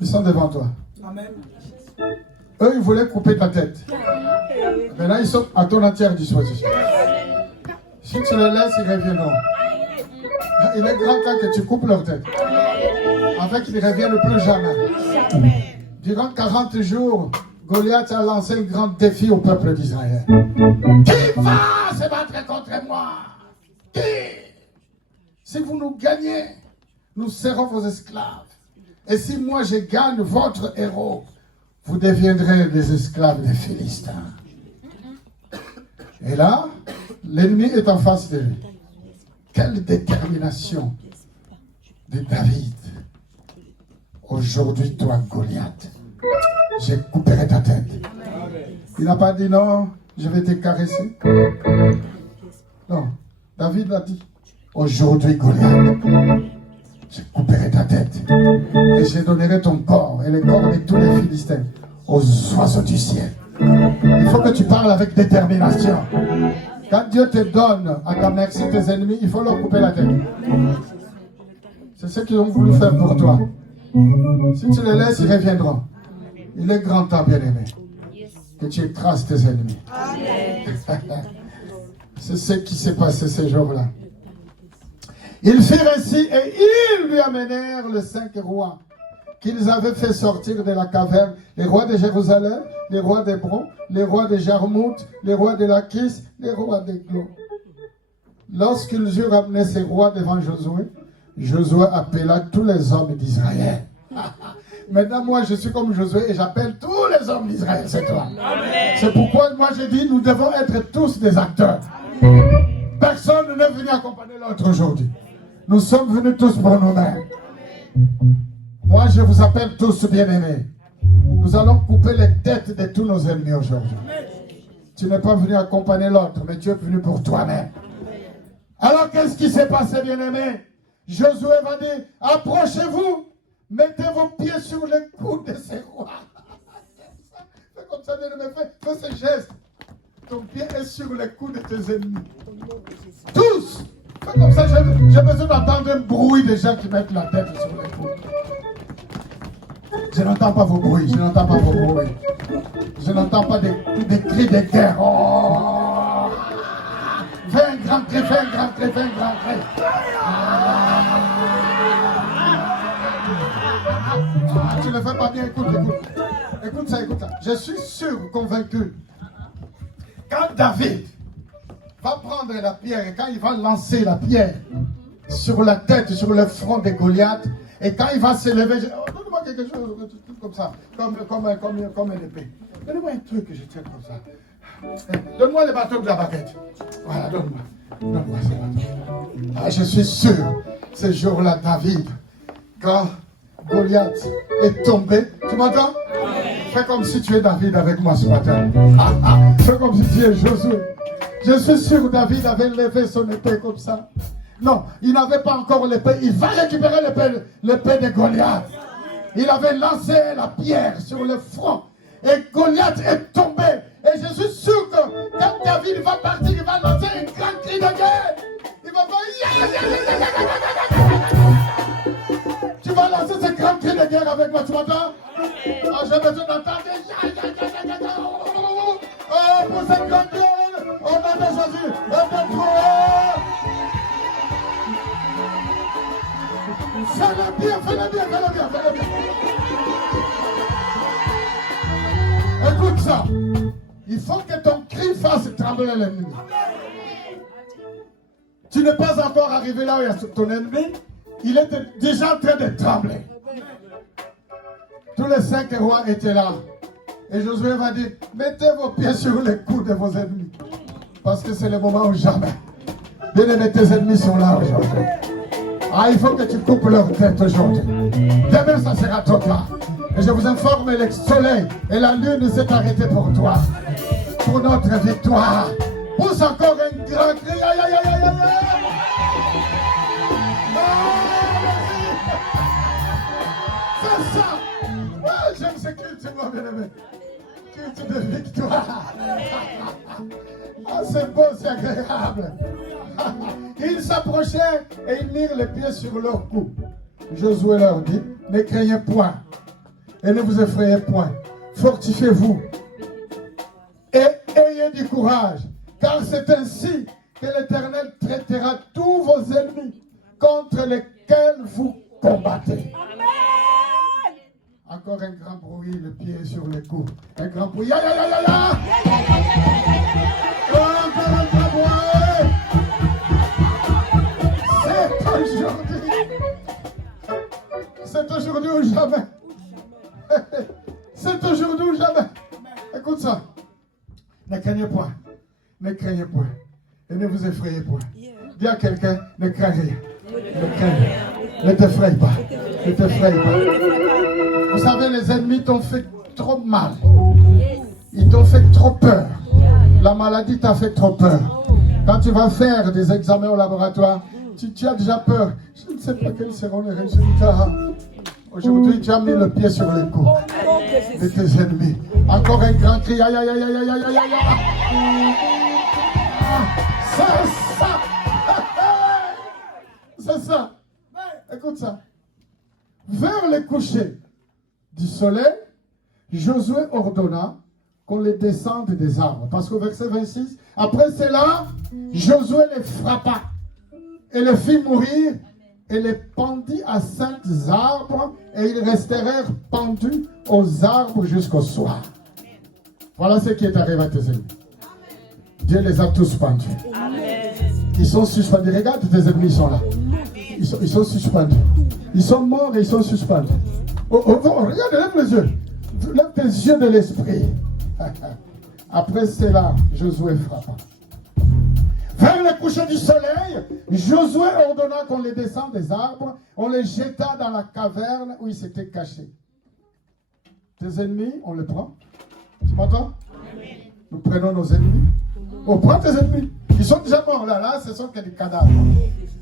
Ils sont devant toi. Amen. Eux, ils voulaient couper ta tête. Maintenant, ils sont à ton entière disposition. Si tu les laisses, ils reviendront. Il est grand temps que tu coupes leur tête. Afin qu'ils ne reviennent plus jamais. Durant 40 jours, Goliath a lancé un grand défi au peuple d'Israël. Qui va se battre contre moi? Qui? Si vous nous gagnez, nous serons vos esclaves. Et si moi je gagne votre héros, vous deviendrez les esclaves des Philistins. Et là, l'ennemi est en face de lui. Quelle détermination de David. Aujourd'hui, toi, Goliath, je couperai ta tête. Il n'a pas dit non, je vais te caresser. Non, David a dit, aujourd'hui, Goliath, je couperai ta tête et je donnerai ton corps et le corps de tous les Philistins aux oiseaux du ciel. Il faut que tu parles avec détermination. Quand Dieu te donne à ta merci tes ennemis, il faut leur couper la tête. C'est ce qu'ils ont voulu faire pour toi. Si tu les laisses, ils reviendront. Il est grand temps, bien-aimé, que tu écrases tes ennemis. C'est ce qui s'est passé ces jours-là. Ils firent ainsi et ils lui amenèrent les 5 rois qu'ils avaient fait sortir de la caverne. Les rois de Jérusalem, les rois d'Hébron, les rois de Jarmout, les rois de Lachis, les rois d'Églon. Lorsqu'ils eurent amené ces rois devant Josué, Josué appela tous les hommes d'Israël. Maintenant, moi, je suis comme Josué et j'appelle tous les hommes d'Israël, c'est toi. C'est pourquoi moi, je dis, nous devons être tous des acteurs. Personne n'est venu accompagner l'autre aujourd'hui. Nous sommes venus tous pour nous-mêmes. Moi, je vous appelle tous bien-aimés. Nous allons couper les têtes de tous nos ennemis aujourd'hui. Tu n'es pas venu accompagner l'autre, mais tu es venu pour toi-même. Alors, qu'est-ce qui s'est passé, bien-aimés? Josué va dire, approchez-vous, mettez vos pieds sur les coudes de ces rois. Fais comme ça, bien-aimé, fais ce geste. Ton pied est sur les coudes de tes ennemis. Tous! Fais comme ça, j'ai besoin d'entendre un bruit de gens qui mettent la tête sur les coudes. Je n'entends pas vos bruits, je n'entends pas vos bruits. Je n'entends pas des cris de guerre. Oh! Fais un grand cri, fais un grand cri, fais un grand cri. Tu ne le fais pas bien, écoute. Écoute ça. Je suis sûr, convaincu. Quand David va prendre la pierre et quand il va lancer la pierre sur la tête, sur le front de Goliath, et quand il va se lever, donne-moi quelque chose comme ça, comme une épée. Donne-moi un truc que je tiens comme ça. Donne-moi le bâton de la baguette. Voilà, donne-moi ce bâton. Ah, je suis sûr, ce jour-là, David, quand Goliath est tombé, tu m'entends? Fais comme si tu es David avec moi ce matin. Fais comme si tu es Josué. Je suis sûr que David avait levé son épée comme ça. Non, il n'avait pas encore l'épée. Il va récupérer l'épée de Goliath. Il avait lancé la pierre sur le front. Et Goliath est tombé. Et je suis sûr que quand David va partir, il va lancer un grand cri de guerre. Il va faire... Tu vas lancer ce grand cri de guerre avec moi, tu m'entends? Oh, j'ai besoin d'entendre. Oh, pour cette grande guerre, on a choisi. Fais-le bien. Écoute ça. Il faut que ton cri fasse trembler l'ennemi. Tu n'es pas encore arrivé là où il y a ton ennemi. Il était déjà en train de trembler. Tous les 5 rois étaient là. Et Josué va dire, mettez vos pieds sur les coudes de vos ennemis. Parce que c'est le moment où jamais. Bien-aimés, tes ennemis sont là aujourd'hui. Ah, il faut que tu coupes leur tête aujourd'hui. Demain, ça sera trop tard. Et je vous informe, le soleil et la lune s'est arrêtés pour toi. Pour notre victoire. Pousse encore un grand cri. Aïe, aïe, aïe, aïe, aïe. C'est ça. Ah, j'aime ce culte, moi, bien-aimé. Culte de victoire. Ah, c'est beau, c'est agréable. Ils s'approchèrent et ils mirent les pieds sur leur cou. Josué leur dit, ne craignez point et ne vous effrayez point. Fortifiez-vous et ayez du courage, car c'est ainsi que l'Éternel traitera tous vos ennemis contre lesquels vous combattez. Amen. Encore un grand bruit, le pied sur les coups. Un grand bruit. Ya, ya, ya, ya, ya. Encore un grand bruit. C'est aujourd'hui. C'est aujourd'hui ou jamais. C'est aujourd'hui ou jamais. Écoute ça. Ne craignez point. Ne craignez point. Et ne vous effrayez point. Dis à quelqu'un, ne crains rien. Ne crains rien. Ne t'effraie pas. Ne t'effraie pas. Vous savez, les ennemis t'ont fait trop mal. Ils t'ont fait trop peur. La maladie t'a fait trop peur. Quand tu vas faire des examens au laboratoire, tu as déjà peur. Je ne sais pas quels seront les résultats. Aujourd'hui, tu as mis le pied sur les coups de tes ennemis. Encore un grand cri. Aïe, aïe, aïe, aïe, aïe, aïe, aïe, aïe. C'est ça. C'est ça. Écoute ça. Vers le coucher du soleil, Josué ordonna qu'on les descende des arbres. Parce qu'au verset 26, après cela, Josué les frappa et les fit mourir et les pendit à 5 arbres et ils restèrent pendus aux arbres jusqu'au soir. Voilà ce qui est arrivé à tes ennemis. Dieu les a tous pendus. Ils sont suspendus. Regarde, tes ennemis sont là. Ils sont suspendus. Ils sont morts et ils sont suspendus. Regarde, lève les yeux. Lève tes yeux de l'esprit. Après cela, Josué frappa. Vers le coucher du soleil, Josué ordonna qu'on les descende des arbres. On les jeta dans la caverne où ils s'étaient cachés. Tes ennemis, on les prend. Tu m'entends? Nous prenons nos ennemis. On prend tes ennemis. Ils sont déjà morts là. Là, ce sont que des cadavres.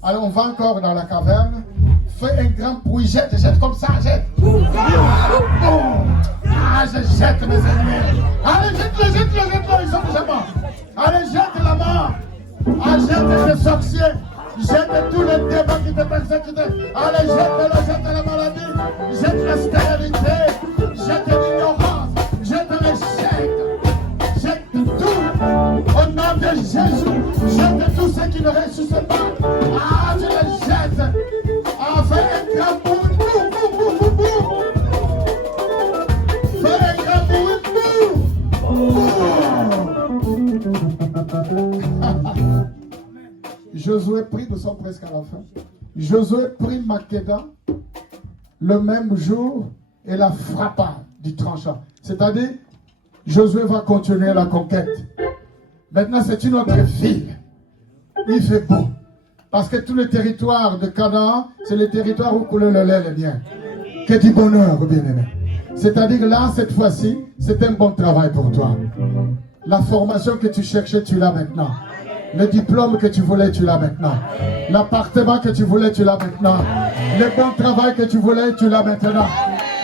Alors, on va encore dans la caverne. Fais un grand bruit. Jette comme ça. Jette. Ah, je jette mes ennemis. Allez, jette-le. Ils sont déjà morts. Allez, jette la mort. Ah, jette les sorciers. Jette tous les démons qui te persécutent. Allez, jette la maladie. Jette la stérilité. Jette l'ignorance. Jette l'échec. Jette tout. Au nom de Jésus. Jette tous ceux qui ne ressuscitent pas. Ah, je les jette. Ah, fais un grand bruit. Fais un grand bruit. Josué prit, nous sommes presque à la fin. Josué prit Makeda le même jour et la frappa du tranchant. C'est-à-dire, Josué va continuer la conquête. Maintenant, c'est une autre ville. Il fait beau. Parce que tout le territoire de Canaan, c'est le territoire où coule le lait et le miel. Que du bonheur, bien-aimé. C'est-à-dire là, cette fois-ci, c'est un bon travail pour toi. La formation que tu cherchais, tu l'as maintenant. Le diplôme que tu voulais, tu l'as maintenant. L'appartement que tu voulais, tu l'as maintenant. Le bon travail que tu voulais, tu l'as maintenant.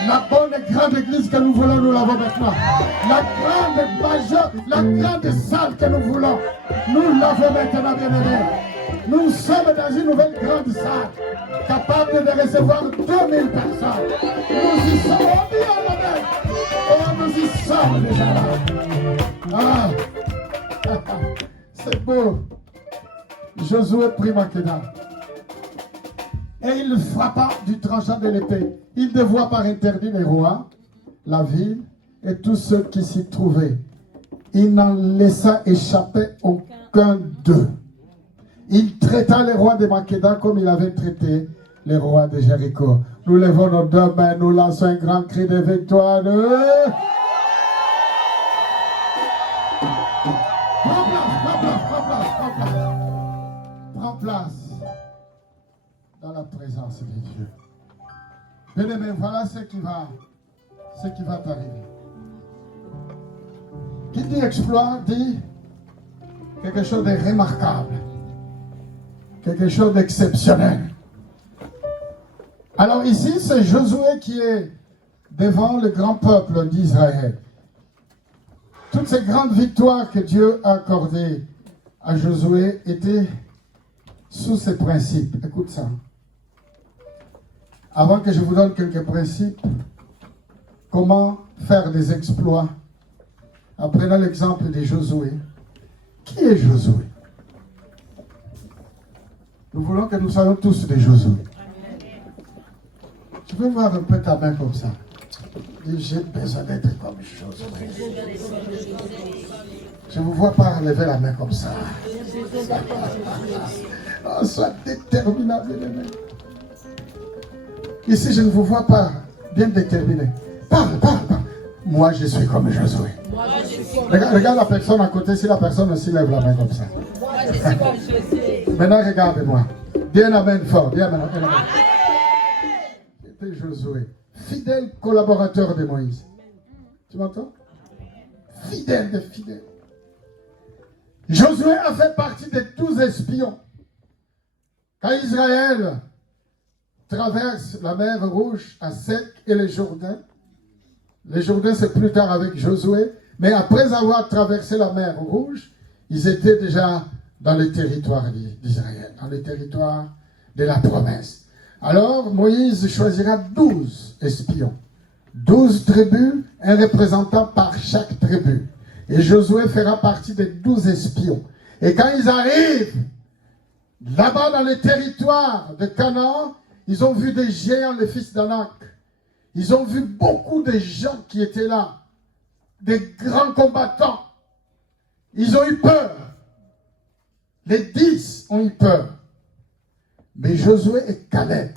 La bonne et grande église que nous voulons, nous l'avons maintenant. La grande majeure, la grande salle que nous voulons, nous l'avons maintenant, bien-aimés. Nous sommes dans une nouvelle grande salle, capable de recevoir 2000 personnes. Nous y sommes, nous y sommes déjà là. Ah. C'est beau. Josué prit Makeda. Et il frappa du tranchant de l'épée. Il dévoua par interdit les rois, la ville et tous ceux qui s'y trouvaient. Il n'en laissa échapper aucun d'eux. Il traita les rois de Makeda comme il avait traité les rois de Jéricho. Nous levons nos deux mains, nous lançons un grand cri de victoire. Prends place dans la présence de Dieu. Bien-aimé, voilà ce qui va t'arriver. Qui dit exploit dit quelque chose de remarquable, quelque chose d'exceptionnel. Alors ici, c'est Josué qui est devant le grand peuple d'Israël. Toutes ces grandes victoires que Dieu a accordées à Josué étaient sous ces principes. Écoute ça. Avant que je vous donne quelques principes, comment faire des exploits, en prenant l'exemple de Josué. Qui est Josué? Nous voulons que nous soyons tous des Josué. Tu peux voir un peu ta main comme ça. Dis, j'ai besoin d'être comme Josué. Je ne vous vois pas lever la main comme ça. Oh, sois déterminé, bien-aimé. Ici, je ne vous vois pas bien déterminé. Parle. Moi, je suis comme Josué. Regarde la personne à côté, si la personne aussi lève la main comme ça. Moi, je suis comme Josué. Maintenant, regarde-moi. Dis un amen fort. Dis amen. C'était Josué, fidèle collaborateur de Moïse. Tu m'entends? Fidèle de fidèle. Josué a fait partie des 12 espions. Quand Israël traverse la mer Rouge à sec et le Jourdain c'est plus tard avec Josué, mais après avoir traversé la mer Rouge, ils étaient déjà dans le territoire d'Israël, dans le territoire de la promesse. Alors Moïse choisira 12 espions, 12 tribus, un représentant par chaque tribu. Et Josué fera partie des 12 espions. Et quand ils arrivent là-bas dans le territoire de Canaan, ils ont vu des géants, les fils d'Anak. Ils ont vu beaucoup de gens qui étaient là, des grands combattants. Ils ont eu peur. Les 10 ont eu peur. Mais Josué et Caleb,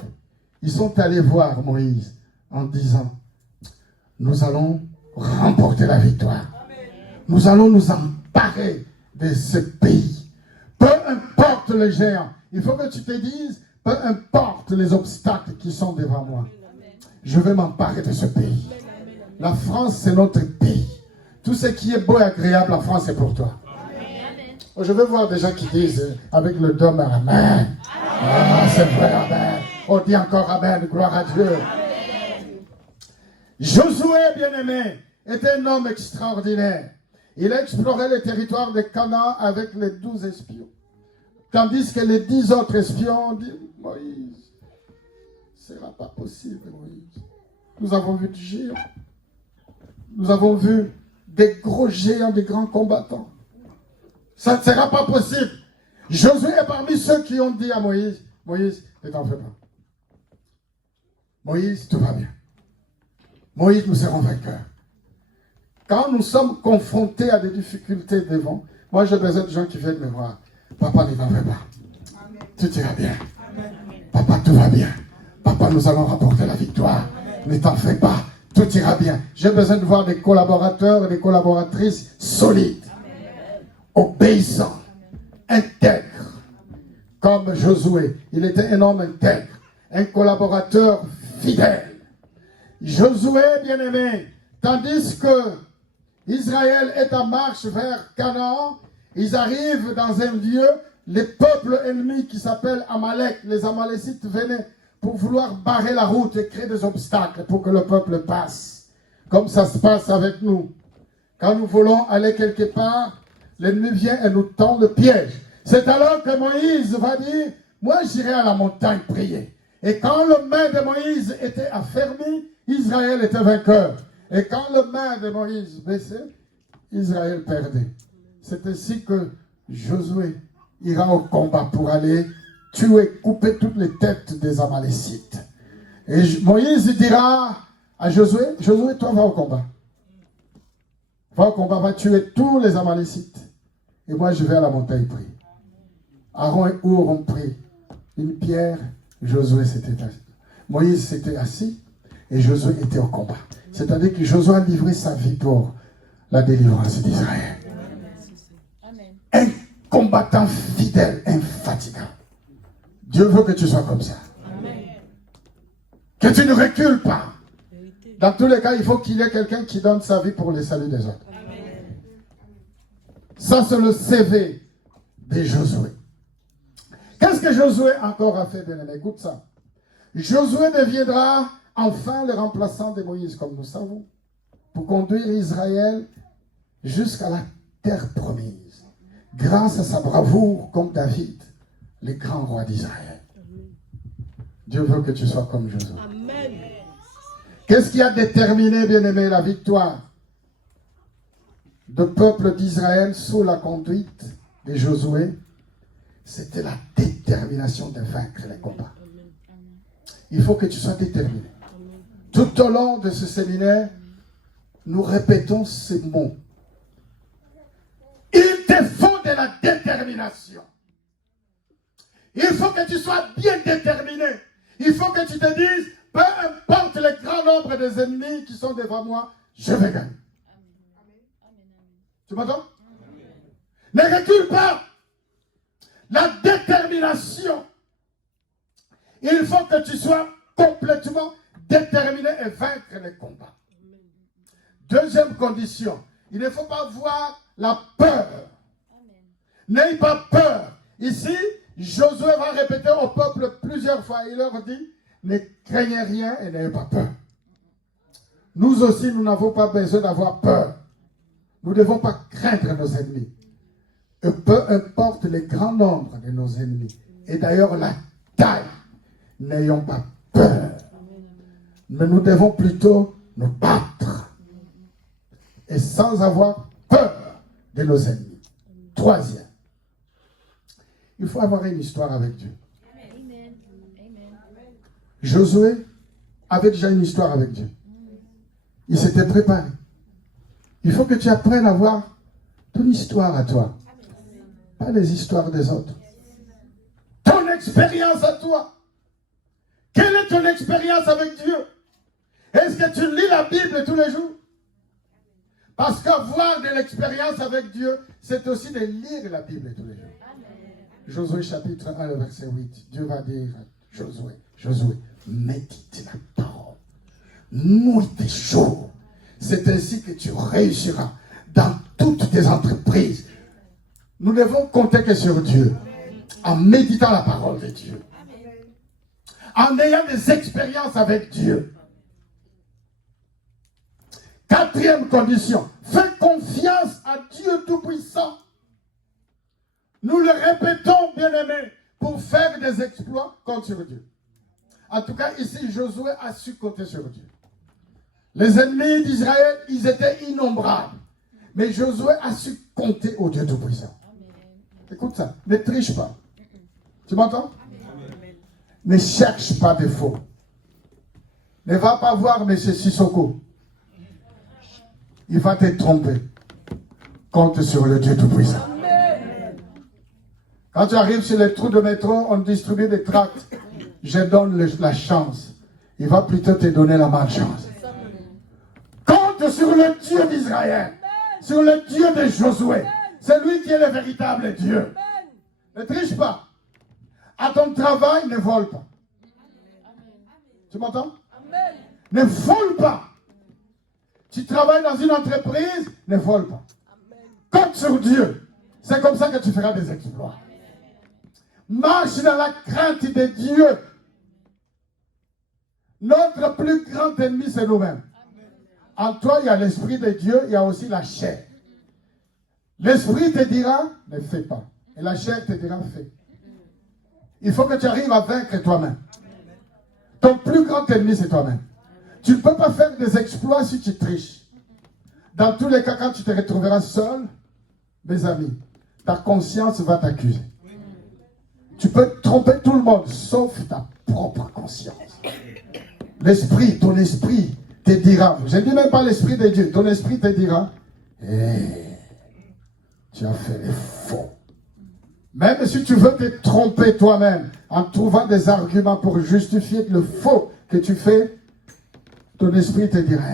ils sont allés voir Moïse en disant, nous allons remporter la victoire. Nous allons nous emparer de ce pays. Peu importe les géants, il faut que tu te dises, peu importe les obstacles qui sont devant moi, je vais m'emparer de ce pays. La France, c'est notre pays. Tout ce qui est beau et agréable, la France, c'est pour toi. Je veux voir des gens qui disent avec le dôme, amen. Ah, c'est vrai, amen. On dit encore amen, gloire à Dieu. Josué, bien-aimé, était un homme extraordinaire. Il a exploré le territoire de Canaan avec les 12 espions. Tandis que les 10 autres espions ont dit, Moïse, ce ne sera pas possible, Moïse. Nous avons vu des géants. Nous avons vu des gros géants, des grands combattants. Ça ne sera pas possible. Josué est parmi ceux qui ont dit à Moïse, Moïse, ne t'en fais pas. Moïse, tout va bien. Moïse, nous serons vainqueurs. Quand nous sommes confrontés à des difficultés devant, moi j'ai besoin de gens qui viennent me voir. Papa, ne t'en fais pas. Tout ira bien. Papa, tout va bien. Papa, nous allons rapporter la victoire. Ne t'en fais pas. Tout ira bien. J'ai besoin de voir des collaborateurs et des collaboratrices solides, obéissants, intègres, comme Josué. Il était un homme intègre, un collaborateur fidèle. Josué, bien-aimé, tandis que Israël est en marche vers Canaan, ils arrivent dans un lieu, les peuples ennemis qui s'appellent Amalek, les Amalécites venaient pour vouloir barrer la route et créer des obstacles pour que le peuple passe. Comme ça se passe avec nous. Quand nous voulons aller quelque part, l'ennemi vient et nous tend le piège. C'est alors que Moïse va dire, moi j'irai à la montagne prier. Et quand le main de Moïse était affermi, Israël était vainqueur. Et quand le main de Moïse baissait, Israël perdait. C'est ainsi que Josué ira au combat pour aller tuer, couper toutes les têtes des Amalécites. Et Moïse dira à Josué, Josué, toi va au combat. Va au combat, va tuer tous les Amalécites. Et moi je vais à la montagne prier. Aaron et Our ont pris une pierre, Josué s'était assis. Moïse s'était assis et Josué était au combat. C'est-à-dire que Josué a livré sa vie pour la délivrance d'Israël. Un combattant fidèle, infatigable. Dieu veut que tu sois comme ça. Que tu ne recules pas. Dans tous les cas, il faut qu'il y ait quelqu'un qui donne sa vie pour le salut des autres. Ça, c'est le CV de Josué. Qu'est-ce que Josué encore a fait, bien-aimé? Écoute ça. Josué deviendra enfin le remplaçant de Moïse, comme nous savons, pour conduire Israël jusqu'à la terre promise, grâce à sa bravoure comme David, le grand roi d'Israël. Dieu veut que tu sois comme Josué. Amen. Qu'est-ce qui a déterminé, bien-aimé, la victoire du peuple d'Israël sous la conduite de Josué? C'était la détermination de vaincre les combats. Il faut que tu sois déterminé. Tout au long de ce séminaire, nous répétons ces mots. Il te faut de la détermination. Il faut que tu sois bien déterminé. Il faut que tu te dises, peu importe le grand nombre des ennemis qui sont devant moi, je vais gagner. Tu m'entends? Ne recule pas. La détermination. Il faut que tu sois complètement déterminé et vaincre les combats. Deuxième condition, il ne faut pas avoir la peur. N'ayez pas peur. Ici, Josué va répéter au peuple plusieurs fois. Il leur dit, ne craignez rien et n'ayez pas peur. Nous aussi, nous n'avons pas besoin d'avoir peur. Nous ne devons pas craindre nos ennemis. Et peu importe le grand nombre de nos ennemis. Et d'ailleurs, la taille. N'ayons pas peur. Mais nous devons plutôt nous battre. Et sans avoir peur de nos ennemis. Troisième. Il faut avoir une histoire avec Dieu. Josué avait déjà une histoire avec Dieu. Il s'était préparé. Il faut que tu apprennes à avoir ton histoire à toi. Pas les histoires des autres. Ton expérience à toi. Quelle est ton expérience avec Dieu? Est-ce que tu lis la Bible tous les jours? Parce qu'avoir de l'expérience avec Dieu, c'est aussi de lire la Bible tous les jours. Josué chapitre 1, le verset 8. Dieu va dire à Josué, Josué, médite la parole. Nuit et jour. C'est ainsi que tu réussiras dans toutes tes entreprises. Nous devons compter que sur Dieu. En méditant la parole de Dieu. En ayant des expériences avec Dieu. Quatrième condition. Fais confiance à Dieu Tout-Puissant. Nous le répétons, bien-aimés, pour faire des exploits, compte sur Dieu. En tout cas, ici, Josué a su compter sur Dieu. Les ennemis d'Israël, ils étaient innombrables. Mais Josué a su compter au Dieu Tout-Puissant. Écoute ça, ne triche pas. Tu m'entends? Ne cherche pas de faux. Ne va pas voir M. Sissoko. Il va te tromper. Compte sur le Dieu Tout-Puissant. Quand tu arrives sur les trous de métro, on distribue des tracts. Je donne la chance. Il va plutôt te donner la malchance. Compte sur le Dieu d'Israël. Sur le Dieu de Josué. C'est lui qui est le véritable Dieu. Ne triche pas. À ton travail, ne vole pas. Tu m'entends? Ne vole pas. Tu travailles dans une entreprise, ne vole pas. Compte sur Dieu. C'est comme ça que tu feras des exploits. Marche dans la crainte de Dieu. Notre plus grand ennemi, c'est nous-mêmes. En toi, il y a l'esprit de Dieu, il y a aussi la chair. L'esprit te dira, ne fais pas. Et la chair te dira, fais. Il faut que tu arrives à vaincre toi-même. Ton plus grand ennemi, c'est toi-même. Tu ne peux pas faire des exploits si tu triches. Dans tous les cas, quand tu te retrouveras seul, mes amis, ta conscience va t'accuser. Tu peux tromper tout le monde, sauf ta propre conscience. L'esprit, ton esprit te dira, je ne dis même pas l'esprit de Dieu, ton esprit te dira, tu as fait les faux. Même si tu veux te tromper toi-même, en trouvant des arguments pour justifier le faux que tu fais, ton esprit te dira,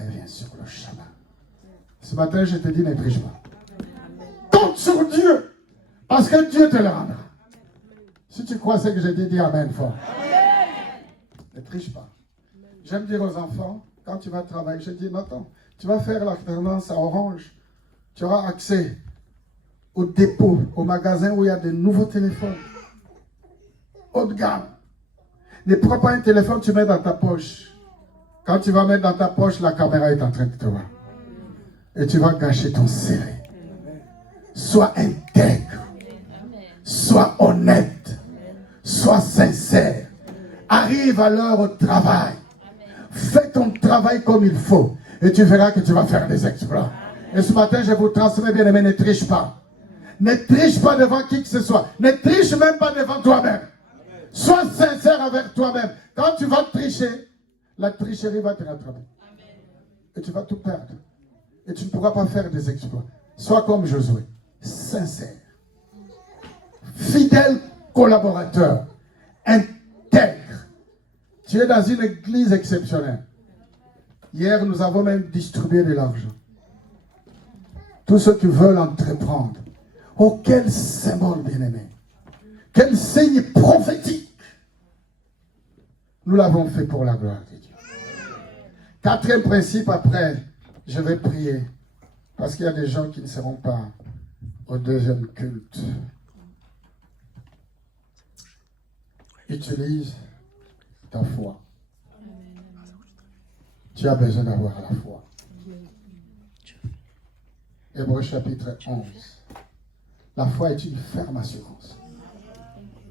reviens sur le chemin. Ce matin, je te dis, ne triche pas. Compte sur Dieu, parce que Dieu te le rendra. Si tu crois ce que je dis, dis Amen fort. Ne triche pas. J'aime dire aux enfants, quand tu vas travailler, je dis, non, attends, tu vas faire l'alternance à Orange. Tu auras accès au dépôt, au magasin où il y a de nouveaux téléphones. Haut de gamme. Ne prends pas un téléphone, tu mets dans ta poche. Quand tu vas mettre dans ta poche, la caméra est en train de te voir. Et tu vas gâcher ton CV. Sois intègre. Sois honnête. Sois sincère. Arrive à l'heure au travail. Fais ton travail comme il faut. Et tu verras que tu vas faire des exploits. Et ce matin, je vous transmets, bien aimé, ne triche pas. Ne triche pas devant qui que ce soit. Ne triche même pas devant toi-même. Sois sincère avec toi-même. Quand tu vas tricher, la tricherie va te rattraper. Et tu vas tout perdre. Et tu ne pourras pas faire des exploits. Sois comme Josué. Sincère. Fidèle collaborateur. Intègre. Tu es dans une église exceptionnelle. Hier, nous avons même distribué de l'argent. Tous ceux qui veulent entreprendre. Oh, quel symbole, bien-aimé. Quel signe prophétique. Nous l'avons fait pour la gloire de Dieu. Quatrième principe, après, je vais prier. Parce qu'il y a des gens qui ne seront pas au deuxième culte. Utilise ta foi. Tu as besoin d'avoir la foi. Hébreux chapitre 11. La foi est une ferme assurance.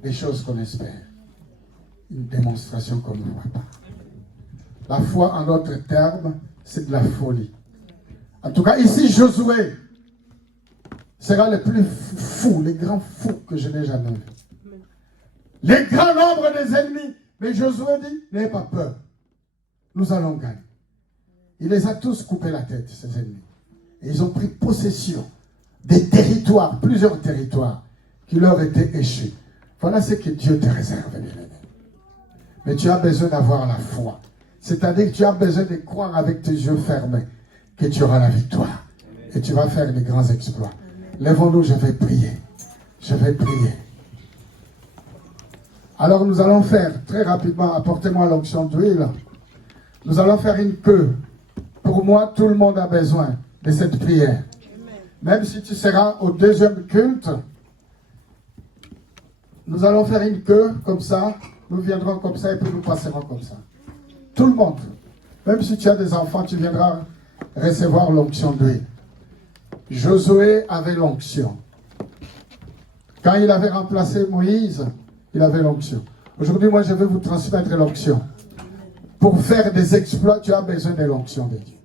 Des choses qu'on espère. Une démonstration qu'on ne voit pas. La foi, en d'autres termes, c'est de la folie. En tout cas, ici, Josué sera le plus fou, le grand fou que je n'ai jamais vu. Les grands nombres des ennemis. Mais Josué dit, n'ayez pas peur. Nous allons gagner. Il les a tous coupé la tête, ces ennemis. Et ils ont pris possession des territoires, plusieurs territoires, qui leur étaient échus. Voilà ce que Dieu te réserve, bien-aimé. Mais tu as besoin d'avoir la foi. C'est-à-dire que tu as besoin de croire avec tes yeux fermés que tu auras la victoire. Et tu vas faire des grands exploits. Lèvons-nous, je vais prier. Je vais prier. Alors nous allons faire, très rapidement, apportez-moi l'onction d'huile. Nous allons faire une queue. Pour moi, tout le monde a besoin de cette prière. Même si tu seras au deuxième culte, nous allons faire une queue comme ça. Nous viendrons comme ça et puis nous passerons comme ça. Tout le monde. Même si tu as des enfants, tu viendras recevoir l'onction d'huile. Josué avait l'onction. Quand il avait remplacé Moïse, il avait l'onction. Aujourd'hui, moi, je vais vous transmettre l'onction. Pour faire des exploits, tu as besoin de l'onction de Dieu.